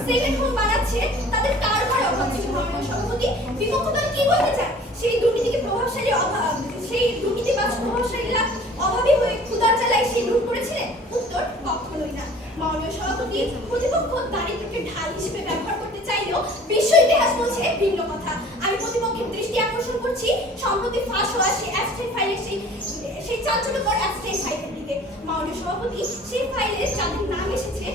সেকেন্ড হোম বানাচ্ছে, তাদের কার ঘরে অভাব ছিল? মাননীয় সভাপতি, বিপক্ষ দল কি বলতে চায়? সেই দুর্নীতিবাজ প্রভাবশালীরা অভাবী হয়ে ক্ষুধার জ্বালায় সেই লুট করেছিলেন? উত্তর, কখনোই না। মাননীয় সভাপতি, প্রতিপক্ষ দারিদ্র্যকে ঢাল হিসেবে ব্যবহার করতে চাইলেও বিশ্ব ইতিহাস বলছে ভিন্ন কথা। আমি প্রতিপক্ষের দৃষ্টি আকর্ষণ করছি সম্প্রতি ফাঁস হওয়া সেই অ্যাবস্টেইন ফাইলের সেই চাঞ্চল্যকর অ্যাবস্টেইন ফাইলের দিকে। মাননীয় সভাপতি, সেই ফাইলে যাদের নাম এসেছে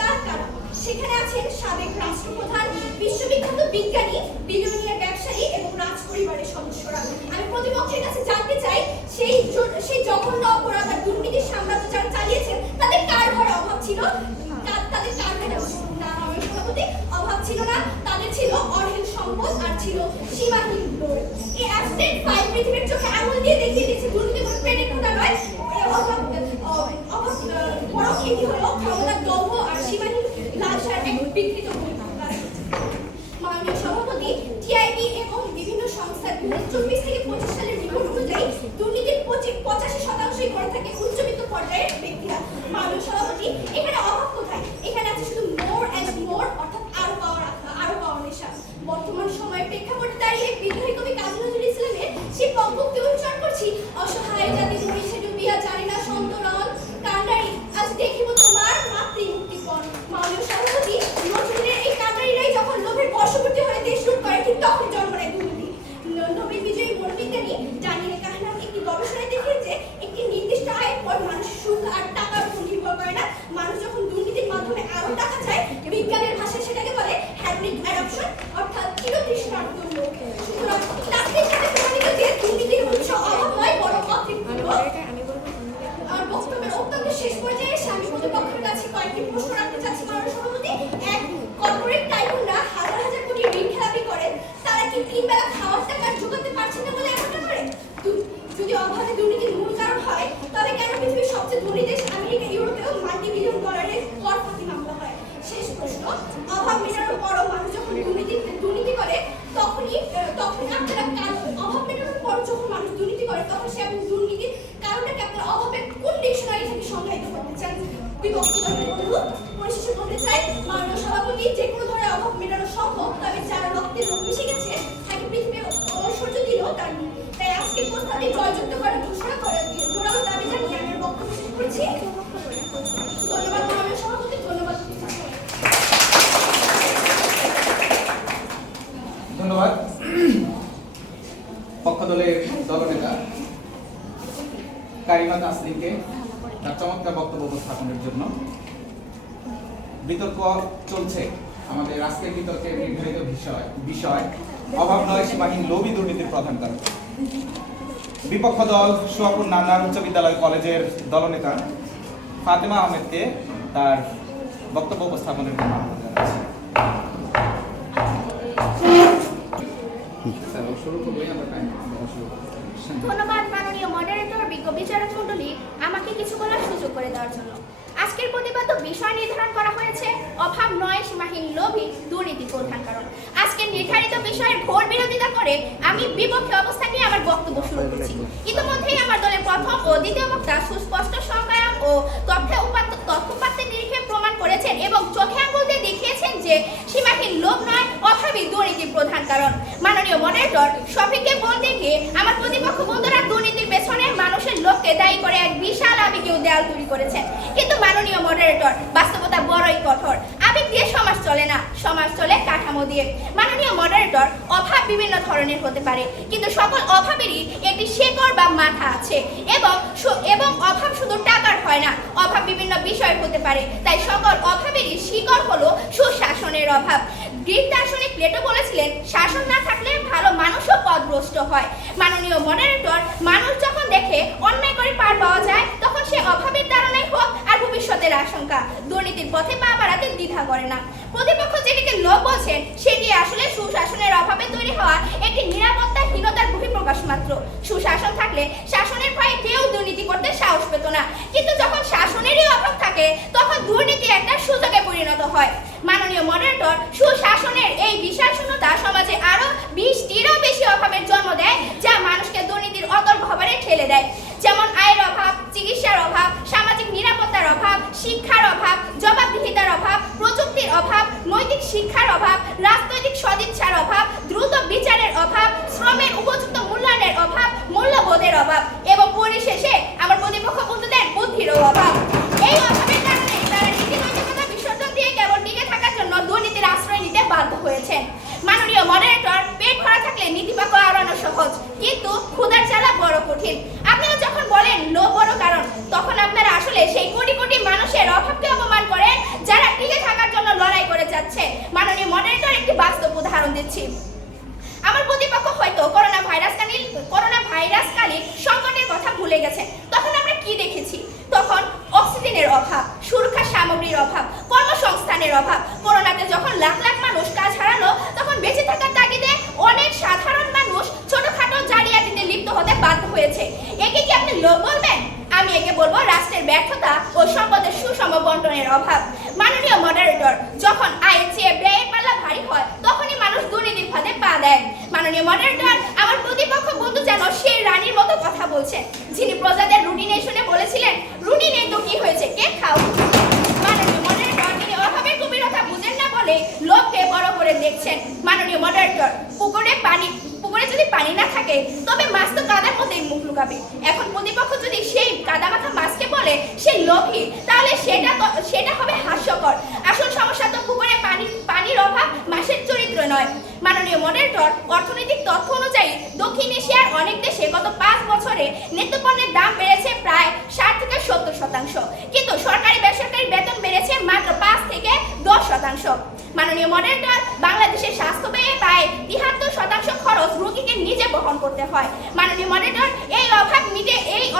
তার কারা? সেখানে আছেন সাবেক রাষ্ট্রপ্রধান, বিশ্ববিখ্যাত বিজ্ঞানী, বিলিয়নিয়ার ব্যবসায়ী এবং রাজ পরিবারের সদস্যরা। আমি প্রতিপক্ষের কাছে জানতে চাই, সেই জঘন্য অপরাধ আর দুর্নীতির সাম্রাজ্য যারা চালিয়েছেন তাদের কার ঘরে অভাব ছিল? তাদের কার ঘরে না? মাননীয় সভাপতি, অভাব ছিল না, তাদের ছিল অঢেল সম্পদ আর ছিল সীমাহীন লোভ। এই অ্যাবস্টেইন ফাইল পৃথিবীর চোখে আঙুল দিয়ে দেখিয়ে দিয়েছে দুর্নীতি কোনো পেটের ক্ষুধা নয়, বরং এটি হলো ক্ষমতার দম্ভ আর সীমাহীন লালসার এক বিকৃত পরিমাণ। মাননীয় সভাপতি, টিআইবি এবং বিভিন্ন সংস্থার 2024 থেকে 25 সালের রিপোর্ট অনুযায়ী দুর্নীতির 85% করে থাকে উচ্চবিত্ত পর্যায়ের ব্যক্তিরা। মাননীয় সভাপতি, এখানে অভাব কোথায়? এখানে আছে শুধু মোর অ্যান্ড মোর, অর্থাৎ আরো পাওয়ার নেশা। বর্তমান সময়ের প্রেক্ষাপটে দাঁড়িয়ে বিদ্রোহী কবি কাজী নজরুল ইসলামের সেই পঙ্ক্তি উচ্চারণ করছি, অসহায় জাতি ডুবিছে ডুবিয়া জানি না সন্তরণ কান্ডারি, আজ দেখিব তোমার মাতৃমুক্তিপণ। মাননীয় সভাপতি, নজরুলের এই কান্ডারিরাই যখন লোভের বশবর্তী হয়ে দেশ লুট করে, ঠিক তখন জন্ম নেয় দুর্নীতি। নোবেল বিজয়ী মনোবিজ্ঞানী অভাবে দুর্নীতির মূল কারণ হয়, তবে কেন পৃথিবীর সবচেয়ে ধনী দেশ আমেরিকা, ইউরোপেও মাল্টি-বিলিয়ন ডলারের করপতি মামলা হয়? শেষ প্রশ্ন, অভাব মেটানোর পরও মানুষ যখন দুর্নীতি করে তখনই আপনারা অভাব মেটানোর পর যখন মানুষ দুর্নীতি করে তখন সে আপনি দুর্নীতির কারণটাকে আপনারা অভাবের কোন ডিকশনারি থেকে সংজ্ঞায়িত করতে চান? বিভক্ত দলের অনুরোধ। পরিশেষে বলতে চাই, মাননীয় সভাপতি, যে কোনো ধরনের অভাব মেটানো সম্ভব, তবে যারা রক্তে লোক মিশে গেছে তাকে পৃথিবীর ঐশ্বর্য দিলেও তার নেই। তাই আজকে প্রস্তাবে জয়যুক্ত করার ঘোষণা করে জোরালো দাবি জানিয়ে আমি বক্তব্য শেষ করছি। ধন্যবাদ মাননীয় সভাপতি, ধন্যবাদ। ধন্যবাদ পক্ষ দলের দলনেতা কারিমা তাসলিমকে তার চমৎকার বক্তব্য উপস্থাপনের জন্য। বিতর্ক চলছে, আমাদের আজকের বিতর্কের নির্ধারিত বিষয় অভাব নয় সীমাহীন লোভী দুর্নীতির প্রধান কারণ। বিপক্ষ দল সুয়াপুর নান্নার উচ্চ বিদ্যালয় কলেজের দলনেতা ফাতেমা আহমেদকে তার বক্তব্য উপস্থাপনের জন্য আহ্বান জানাচ্ছি। ধন্যবাদ মাননীয় মডারেটর, বিজ্ঞ বিচারক মণ্ডলী, আমাকে কিছু বলার সুযোগ করে দেওয়ার জন্য। আজকের প্রতিপাদ্য বিষয় নির্ধারণ করা হয়েছে অভাব নয় সীমাহীন লোভী দুর্নীতি প্রধান কারণ। আজকের নির্ধারিত বিষয়ের ঘোর বিরোধিতা করে আমি বিপক্ষে অবস্থান নিয়ে আমার বক্তব্য শুরু করছি। ইতিমধ্যেই আমার দলের প্রথম ও দ্বিতীয় বক্তা সুস্পষ্ট সংজ্ঞায়ন ও তথ্যপাত্রের নিরিখে প্রমাণ করেছেন এবং চোখে আঙুল দিয়ে দেখিয়েছেন যে সীমাহীন লোভ নয়, অভাবী দুর্নীতির প্রধান কারণ। মাননীয় মডারেটর, সফিককে বলতে গিয়ে আমার প্রতিপক্ষ বন্ধুরা দুর্নীতির পেছনে মানুষের লোককে দায়ী করে এক বিশাল আবেগীয় দেয়াল তৈরি করেছেন। কিন্তু মাননীয় মডারেটর, বাস্তবতা বড়ই কঠোর। আবেগ দিয়ে সমাজ চলে না, সমাজ চলে কাঠামো দিয়ে। মাননীয় মডারেটর, অভাব বিভিন্ন ধরনের হতে পারে, কিন্তু সকল অভাবেরই একটি শেকড় বা মাথা আছে এবং অভাব শুধু টাকার হয় না, অভাব বিভিন্ন বিষয় হতে পারে। তাই সকল অভাবেরই শিকড় হলো সুশাসনের অভাব। গ্রিক দার্শনিক প্লেটো বলেছিলেন, শাসন না থাকলে ভালো মানুষও পথভ্রষ্ট হয়। মাননীয় মডারেটর, মানুষ যখন দেখে অন্যায় করে পার পাওয়া যায় তখন সে অভাবের ধারণাই হোক আর ভবিষ্যতের আশঙ্কা দুর্নীতির পথে পা বাড়াতে দ্বিধা করে না। প্রতিপক্ষ যেটিকে লোভ বলছেন সেটি আসলে সুশাসনের অভাবে তৈরি হওয়া একটি নিরাপত্তাহীনতার বহিঃপ্রকাশ মাত্র। সুশাসন থাকলে শাসনের ভয়ে কেউ দুর্নীতি করতে সাহস পেত না, কিন্তু যখন শাসনেরই অভাব থাকে তখন দুর্নীতি একটা সুযোগে পরিণত হয়। মাননীয় মডারেটর, সুশাসনের এই বিশাল শূন্যতা সমাজে আরো 20টিরও বেশি অভাবের জন্ম দেয়, যা মানুষকে দুর্নীতির অতল গহ্বরে ঠেলে দেয়। যেমন আয়ের অভাব, চিকিৎসার অভাব, সামাজিক নিরাপত্তার অভাব, শিক্ষার অভাব, জবাবদিহিতার অভাব, প্রযুক্তির অভাব, নৈতিক শিক্ষার অভাব, রাজনৈতিক সদিচ্ছার অভাব, দ্রুত বিচারের অভাব, শ্রমের উপযুক্ত মূল্যায়নের অভাব, মূল্যবোধের অভাব এবং পরিশেষে আমার প্রতিপক্ষ বন্ধুদের বুদ্ধিরও অভাব। এই অভাবের কারণে তারা নীতি নৈতিকতা বিসর্জন দিয়ে কেবল টিকে থাকার জন্য দুর্নীতির আশ্রয় নিতে বাধ্য হয়েছেন। মাননীয় মডারেটর, পেট ভরা থাকলে নীতিবাক্য আওড়ানো সহজ, কিন্তু ক্ষুধার জ্বালা বড় কঠিন। আপনারা যখন বলেন লোভ বড় কারণ, তখন আপনারা আসলে সেই কোটি কোটি মানুষের অভাবকে অপমান করেন যারা টিকে থাকার জন্য লড়াই করে যাচ্ছে। মাননীয় মডারেটর, একটি বাস্তব উদাহরণ দিচ্ছি। আমার প্রতিপক্ষ হয়তো করোনা ভাইরাসকালীন সংকটের কথা ভুলে গেছে। তখন আমরা কি দেখেছি? তখন অক্সিজেনের অভাব, সুরক্ষা সামগ্রীর অভাব, কর্মসংস্থানের অভাব। করোনাতে যখন লাখ লাখ মানুষ কাজ হারালো, তখন বেঁচে থাকার তাগিদে অনেক সাধারণ মানুষ ছোটখাটো জালিয়াতিতে লিপ্ত হতে বাধ্য হয়েছে। একে কি আপনি লোভ বলবেন? আমি একে বলবো রাষ্ট্রের ব্যর্থতা ও সম্পদের সুষম বন্টনের অভাব। মাননীয় মডারেটর, যখন আয়ের চেয়ে ব্যয়ের পাল্লা ভারী হয় তখনই মানুষ দুর্নীতির ফাঁদে পা দেয়। মাননীয় মডারেটর, আমার প্রতিপক্ষ বন্ধু যেন সেই রানীর মতো কথা বলছেন, যিনি প্রজাদের রুটি নেই শুনে বলেছিলেন, রুটি নেই তো কি হয়েছে, কেক খাও। মাননীয় মডারেটর, তিনি অভাবের গভীরতা বুঝেন না বলে লোককে বড় করে দেখছেন। মাননীয় মডারেটর, পুকুরে যদি পানি না থাকে তবে মাছ তো কাদার মধ্যেই মুখ লুকাবে। এখন প্রতিপক্ষ যদি সেই কাদা মাথা মাছকে বলে সে লোভী, তাহলে সেটা হবে হাস্যকর। আসল সমস্যা তো পুকুরে পানির অভাব, মাছের চরিত্র নয়। মাননীয় মডারেটর, অর্থনৈতিক তথ্য অনুযায়ী দক্ষিণ এশিয়ার অনেক দেশে গত 5 বছরে নিত্যপণ্যের দাম বেড়েছে প্রায় 60 থেকে 70%, কিন্তু সরকারি বেসরকারি বেতন বেড়েছে মাত্র 5 থেকে 10%। মাননীয় মডারেটর, বাংলাদেশের স্বাস্থ্য ব্যয়ে প্রায় 73% খরচ রোগীকে নিজে বহন করতে হয়। মাননীয় মডারেটর, এই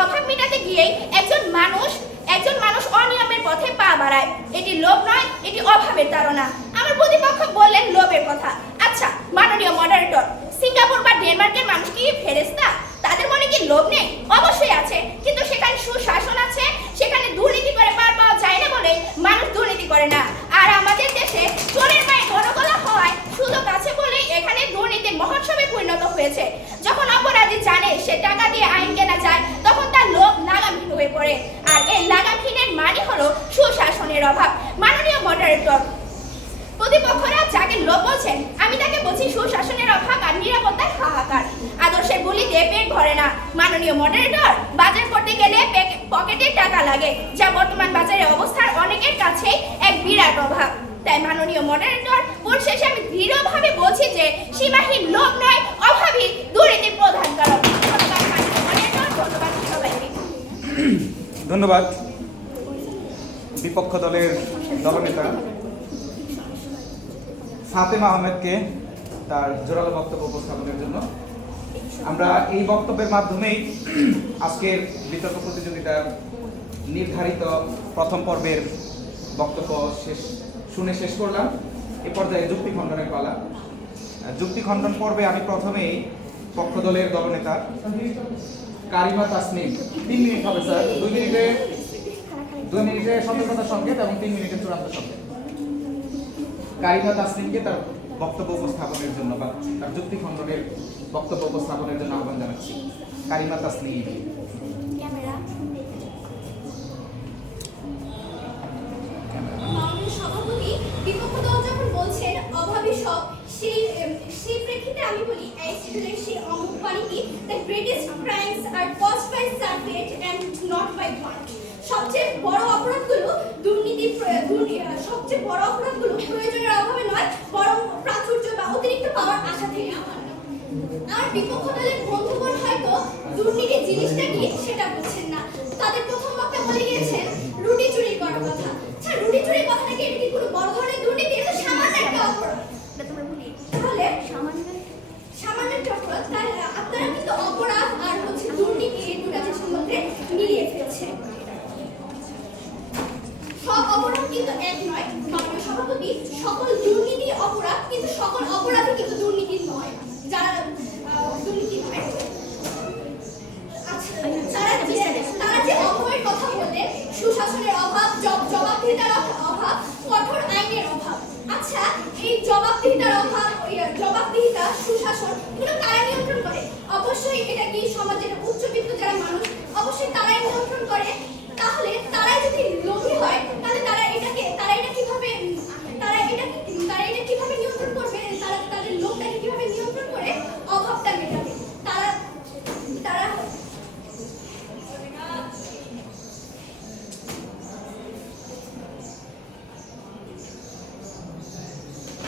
অভাব মেটাতে গিয়েই একজন মানুষ অনিয়মের পথে পা বাড়ায়। এটি লোভ নয়, এটি অভাবের ধারণা। আমার প্রতিপক্ষ বললেন লোভের কথা। আচ্ছা মাননীয় মডারেটর, সিঙ্গাপুর বা ডেনমার্কের মানুষ কি ফেরেশতা? তাদের মনে কি লোভ নেই? অবশ্যই আছে, কিন্তু সেখানে সুশাসন আছে, সেখানে দুর্নীতি করে পার পাওয়া যায় না বলে মানুষ দুর্নীতি করে না। আর আমাদের দেশে চোরের মায়ে গণগলা হওয়ায় সুযোগ আছে বলেই এখানে দুর্নীতির মহোৎসবে পরিণত হয়েছে। যখন অপরাধী জানে সে টাকা দিয়ে আইন কেনা যায়, তখন তার লোভ লাগামহীন হয়ে পড়ে। আর এই লাগামহীনের মানে হলো সুশাসনের অভাব। মাননীয় মডারেটর, প্রতিপক্ষরা যাকে লোভ বলছেন, আমি তাকে বলছি সুশাসনের অভাব আর নিরাপত্তার হাহাকার। আদর্শের গুলি দিয়ে পেট ভরে না। মাননীয় মডারেটর, বাজার করতে গেলে পকেটে টাকা লাগে, যা বর্তমান বাজারের অবস্থার অনেকের কাছে এক বিরাট অভাব। তাই মাননীয় মডারেটর, পরিশেষে আমি দৃঢ়ভাবে বলছি যে সীমাহীন লোভ নয়, অভাবী দুর্নীতির প্রধান কারণ। ধন্যবাদ মাননীয় মডারেটর, ধন্যবাদ সবাইকে। ধন্যবাদ বিপক্ষ দলের দলনেতা ফাতেমা আহমেদকে তার জোরালো বক্তব্য উপস্থাপনের জন্য। আমরা এই বক্তব্যের মাধ্যমেই আজকের বিতর্ক প্রতিযোগিতার নির্ধারিত প্রথম পর্বের বক্তব্য শেষ করলাম। এ পর্যায়ে যুক্তি খণ্ডনের পালা। যুক্তি খণ্ডন পর্বে আমি প্রথমেই পক্ষ দলের দলনেতা কারিমা তাসনিম, 3 মিনিট হবে স্যার, 2 মিনিটে সতর্কতার সংকেত এবং 3 মিনিটে চূড়ান্ত সংকেত। কারিমা তাসনিমকে তার বক্তব্য উপস্থাপনের জন্য বা তার যুক্তি খণ্ডনের বক্তব্য উপস্থাপনের জন্য আহ্বান জানাচ্ছি। কারিমা তাসনিম। মাননীয় সভাপতি, বিপক্ষ দল যখন বলছেন অভাবী সব, সেই প্রেক্ষিতে আমি বলি অ্যারিস্টটলের সেই অমুক বাণীটি, the greatest crimes are caused by servant and not by want. সবচেয়ে বড় অপরাধগুলো সবচেয়ে বড় অপরাধগুলো প্রয়োজনের অভাবে নয়, বরং প্রাচুর্য বা অতিরিক্ত পাওয়ার আশা থেকে। আমার বিপক্ষ দলের বন্ধুগণ হয়তো দুর্নীতি জিনিসটা কি সেটা বুঝছেন না। তাদের প্রথম বক্তা বলে গিয়েছেন রুটি চুরি করার কথা। আচ্ছা, রুটি চুরির কথাটা কি, এটা কি কোনো বড় ধরনের দুর্নীতি? এটা তো সামান্য একটা অপরাধ। তাহলে সামান্য একটা অপরাধ, তাহলে আপনারা কিন্তু অপরাধ আর হচ্ছে দুর্নীতি এই দুটো জিনিসের মধ্যে মিলিয়ে ফেলছেন। সব অপরাধ কিন্তু এক নয় মাননীয় সভাপতি, সকল দুর্নীতি অপরাধ, কিন্তু সকল অপরাধী কিন্তু দুর্নীতি নয়। যারা দুর্নীতি নয়, আচ্ছা, তারা যে অভাবের কথা বলে, সুশাসনের অভাব, জবাবদিহিতার অভাব, কঠোর আইনের অভাব। আচ্ছা, এই জবাবদিহিতা, সুশাসন, এগুলো কারা নিয়ন্ত্রণ করে? অবশ্যই এটা কি সমাজের উচ্চবিত্ত যারা মানুষ, অবশ্যই তারাই নিয়ন্ত্রণ করে। তাহলে তারাই যদি লোভী হয়, তাহলে তারা এটা কিভাবে নিয়ন্ত্রণ করবে? তারা তাদের লোকটাকে কিভাবে নিয়ন্ত্রণ করে অভাবটা মেটাবে? তারা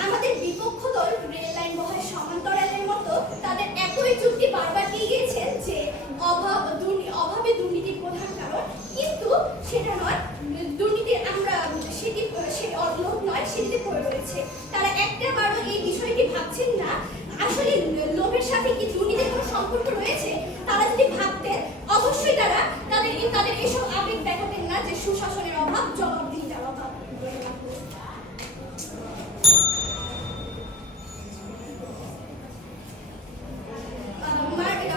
আমাদের বিপক্ষ দল রেল লাইন বহায় সমান্তরালের মতো তাদের একই যুক্তি বারবার দিয়ে গিয়েছেন যে অভাবে দুর্নীতির প্রধান কারণ, কিন্তু সেটা নয়। দুর্নীতি আমরা লোভ নয়, সেটিতে পড়ে রয়েছে। তারা একটাবারও এই বিষয়টি ভাবছেন না আসলে লোভের সাথে কি দুর্নীতির কোনো সম্পর্ক রয়েছে। তারা যদি ভাবতেন, অবশ্যই তাদের এসব আবেগ দেখাতেন না যে সুশাসনের অভাব, জবাবদিহিতার অভাব।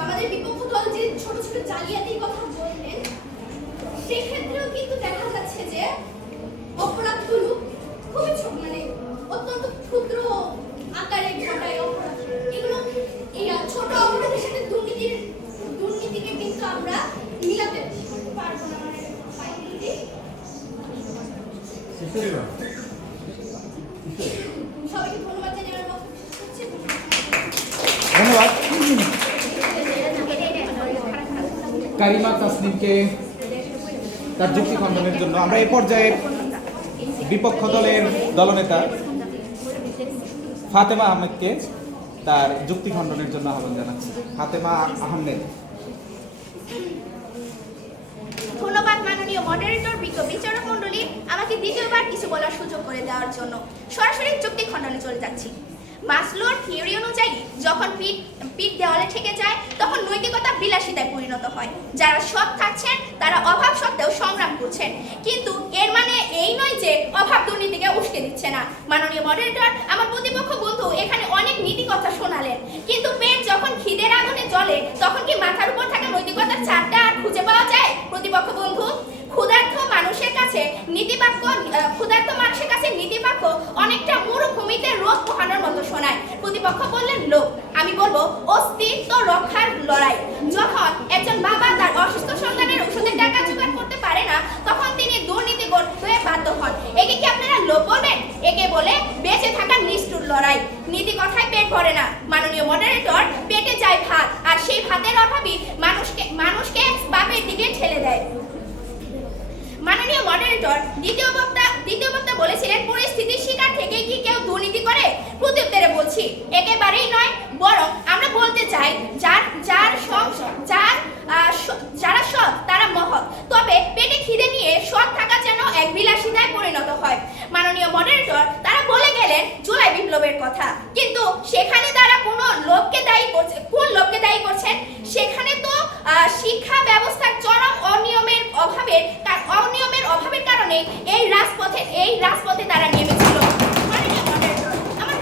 আমাদের বিপক্ষ দল যে ছোট ছোট জালিয়াতির কথা বললেন, সেক্ষেত্রেও কিন্তু দেখা যাচ্ছে যে অপরাধগুলো খুবই ছোট, অত্যন্ত ক্ষুদ্র আকারে ঘটায় অপরাধ। এগুলো এই ছোট অপরাধের সাথে দুর্নীতিকে কিন্তু আমরা মিলাতে পারবো না। সবাইকে ধন্যবাদ জানিয়ে আমার বক্তব্য হচ্ছে। ধন্যবাদ কারিমা তাসনিমকে তার যুক্তি খণ্ডনের জন্য। আমরা এই পর্যায়ে বিপক্ষ দলের দলনেতা ফাতেমা আহমেদকে তার যুক্তি খণ্ডনের জন্য আহ্বান জানাচ্ছি। ফাতেমা আহমেদ। ধন্যবাদ মাননীয় মডারেটর, বিচারক মণ্ডলী, আমাকে দ্বিতীয়বার কিছু বলার সুযোগ করে দেওয়ার জন্য। সরাসরি যুক্তি খণ্ডনে চলে যাচ্ছি। মাসলোর থিওরি অনুযায়ী যখন পিঠ পিঠ দেওয়ালে ঠেকে যায় তখন নৈতিকতা বিলাসিতায় পরিণত হয়। যারা সৎ থাকছেন তারা অভাব সত্ত্বেও সংগ্রাম করছেন, কিন্তু এর মানে এই নয় যে অভাব দুর্নীতিকে উস্কে দিচ্ছে না। মাননীয় মডারেটর, আমার প্রতিপক্ষ বন্ধু এখানে অনেক নীতি কথা শোনালেন, কিন্তু পেট যখন খিদের আগুনে জ্বলে তখন কি মাথার উপর থাকা নৈতিকতার চারটা আর খুঁজে পাওয়া যায়? প্রতিপক্ষ বন্ধু, ক্ষুধার্ত মানুষের কাছে নীতিবাক্য অনেকটা মরুভূমিতে রোদ পোহানোর মতো শোনায়। প্রতিপক্ষ বললেন লোক, আমি বলবো অস্তিত্ব রক্ষার লড়াই। যখন একজন বাবা তার অসুস্থ সন্তানের ওষুধের টাকা জোগাড় করতে পারে না তখন তিনি দুর্নীতি করতে বাধ্য হন। একে কি আপনারা লোক বলবেন? একে বলে বেঁচে থাকার নিষ্ঠুর লড়াই। নীতি কথায় পেট ভরে না। মাননীয় মডারেটর, পেটে যায় ভাত, আর সেই ভাতের অভাবই মানুষকে পাপের দিকে ঠেলে দেয়। মাননীয় মডারেটর, দ্বিতীয় বক্তা বলেছিলেন পরিস্থিতির শিকার থেকে কি কেউ দুর্নীতি করে? প্রত্যুত্তরে বলছি একেবারেই নয়, বরং আমরা বলতে চাই যারা সৎ তারা মহৎ। তবে পেটে খিদে নিয়ে সৎ থাকা যেন এক বিলাসিতায় পরিণত হয়। মাননীয় মডারেটর, তারা বলে গেলেন জুলাই বিপ্লবের কথা, কিন্তু সেখানে তারা কোন লোককে দায়ী করছেন? সেখানে তো শিক্ষা ব্যবস্থার চরম অনিয়মের অভাবের কারণে এই রাজপথে তারা নেমেছিল। মাননীয় মডারেটর, আমার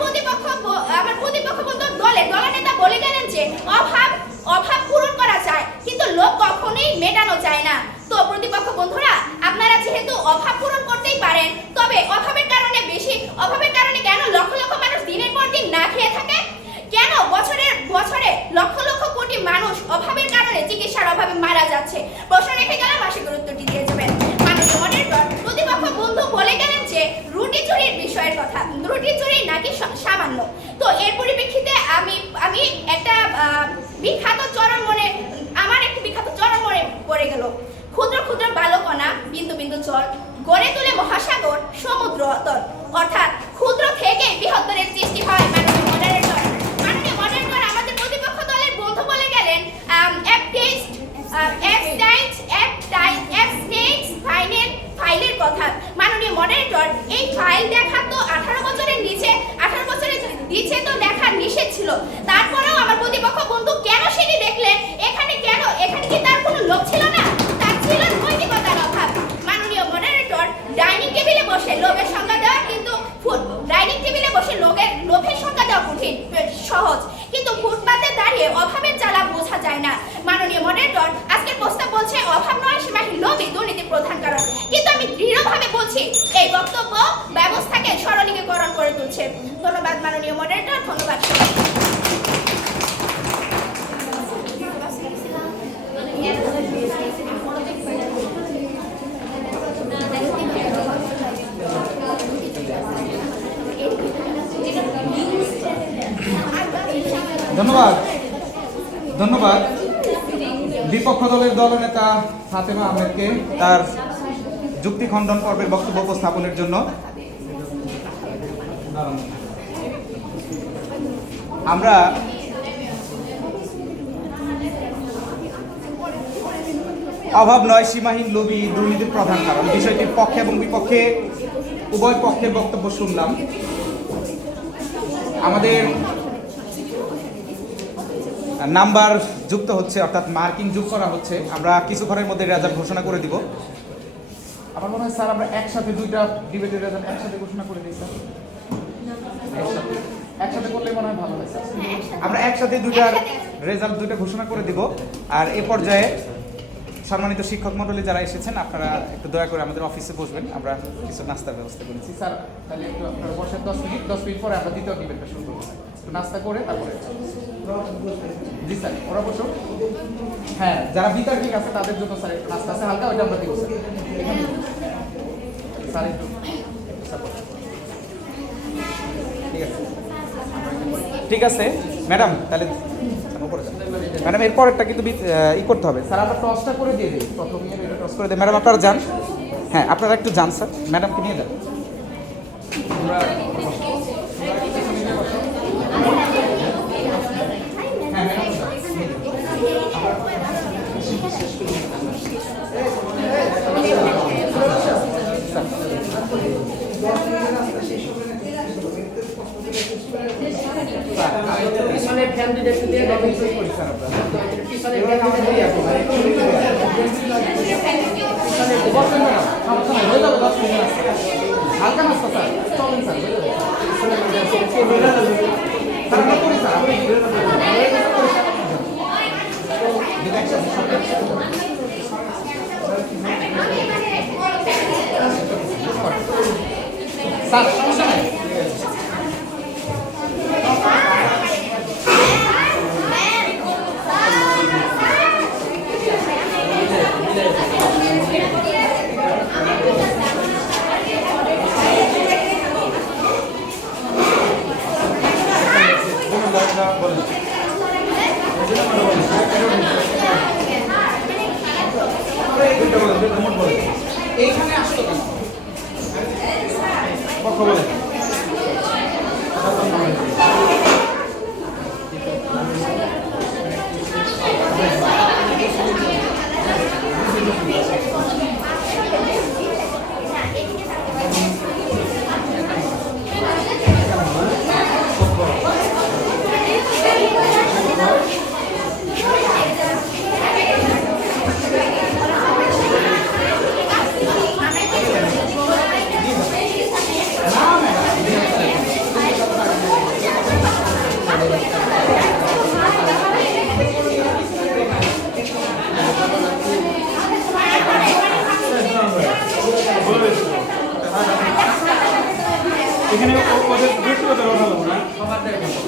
প্রতিপক্ষ দলনেতা বলে গেলেন যে অভাব পূরণ করা যায়, কিন্তু লোক কখনোই মেটানো যায় না। তো প্রতিপক্ষ বন্ধুরা, আপনারা যেহেতু অভাব পূরণ করতেই পারেন, তবে অভাবের কারণে কেন লক্ষ লক্ষ মানুষ দিনের পর দিন না খেয়ে থাকে? কেন বছরে লক্ষ লক্ষ কোটি মানুষ অভাবের কারণে চিকিৎসার অভাবে মারা যাচ্ছে? প্রশ্ন রেখে গেলাম, আশা করি উত্তরটি দিয়ে যাবেন। মাননীয় মডারেটর, প্রতিপক্ষ বন্ধু বলে গেলেন যে রুটি চুরির বিষয়ের কথা, রুটি চুরি নাকি সামান্য। তো এর পরিপ্রেক্ষিতে আমি একটা বিখ্যাত চরণ মনে পড়ে গেল। ক্ষুদ্র ক্ষুদ্র বালকণা বিন্দু বিন্দু জল গড়ে তুলে মহাসাগর সমুদ্র অতল, অর্থাৎ ক্ষুদ্র থেকে বৃহত্তরের সৃষ্টি হয়। মাননীয় মডারেটর, আমাদের প্রতিপক্ষ দলের বন্ধু বলে গেলেন ফাইলের কথা। মাননীয় মডারেটর, এই ফাইল দেখা তো 18 বছরের নিচে তো দেখা নিষেধ ছিল। তারপরেও আমার প্রতিপক্ষ বন্ধু কেন সেটি দেখলেন? এখানে কি তার কোনো লোভ ছিল না? তার ছিল নৈতিকতার অভাব। মাননীয় মডারেটর, ডাইনিং টেবিলে বসে লোভের সংজ্ঞা দেওয়া কঠিন সহজ, কিন্তু ফুটপাতে দাঁড়িয়ে অভাবের জ্বালা বোঝা যায় না। মাননীয় মডারেটর, আজকের প্রস্তাব বলছে অভাব নয় সীমাহীন লোভই দুর্নীতির প্রধান কারণ, কিন্তু আমি দৃঢ়ভাবে বলছি এই বক্তব্য ব্যবস্থাকে সরলীকরণ করে তুলছে। ধন্যবাদ মাননীয় মডারেটর, ধন্যবাদ। ধন্যবাদ বিপক্ষ দলের দলনেতা ফাতেমা আহমেদকে তার যুক্তি খণ্ডন পর্বের বক্তব্য উপস্থাপনের জন্য। আমরা অভাব নয় সীমাহীন লোভী দুর্নীতির প্রধান কারণ বিষয়টির পক্ষে এবং বিপক্ষে উভয় পক্ষের বক্তব্য শুনলাম। আমাদের নাম্বার যুক্ত হচ্ছে, অর্থাৎ মার্কিং যোগ করা হচ্ছে। আমরা কিছুক্ষণের মধ্যে রেজাল্ট ঘোষণা করে দিব। আমার মনে হয় স্যার আমরা একসাথে দুইটা ডিবেটের রেজাল্ট একসাথে ঘোষণা করে দিই স্যার। একসাথে করলে মনে হয় ভালো হয় স্যার। আমরা একসাথে দুইটার রেজাল্ট ঘোষণা করে দিব। আর এ পর্যায়ে সম্মানিত শিক্ষক মণ্ডলী যারা এসেছেন, আপনারা একটু দয়া করে আমাদের অফিসে বসবেন। আমরা কিছু নাস্তার ব্যবস্থা করেছি স্যার। তাহলে একটু আপনারা বসেন 10 মিনিট পরে আমরা দ্বিতীয় ডিবেটটা শুরু করবো। নাস্তা করে তারপরে জি স্যার, ওরা বসো। হ্যাঁ, যারা বিতার্কিক আছে তাদের জন্য স্যার একটু নাস্তা আছে হালকা, ওইটা আমরা দিব স্যার। স্যার একটু ঠিক আছে ম্যাডাম, তাহলে ম্যাডাম এর পরেরটা কিন্তু করতে হবে স্যার। আমরা টসটা করে দিয়ে দিই, প্রথম টস করে দিই। ম্যাডাম আপনারা যান, হ্যাঁ আপনারা একটু যান স্যার, ম্যাডামকে নিয়ে যান। দুইটা একটু দিয়ে ডবল সই করি স্যার আমরা তো এর পিছনে এবার আমার এই আছে, মানে একটু লিখে দেন। পিছনে একটু বসেন না সমস্যা নাই হয়ে যাবে 10 মিনিট আছে হালকা নাস্তা স্যার চলেন স্যার হয়ে যাবে তারা না করি স্যার, আপনি ঘুরে না বলুন। এটা একসাথে সব স্যার সমস্যা নাই বলেন। দুইটা বলেন, দুইটা মোট বলেন। এইখানে আসতো কেন পক্ষ বলেন। এখানে ওদের ব্যক্তিগত কথা বলবো না, সবারটাই দেখবো।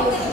অবদান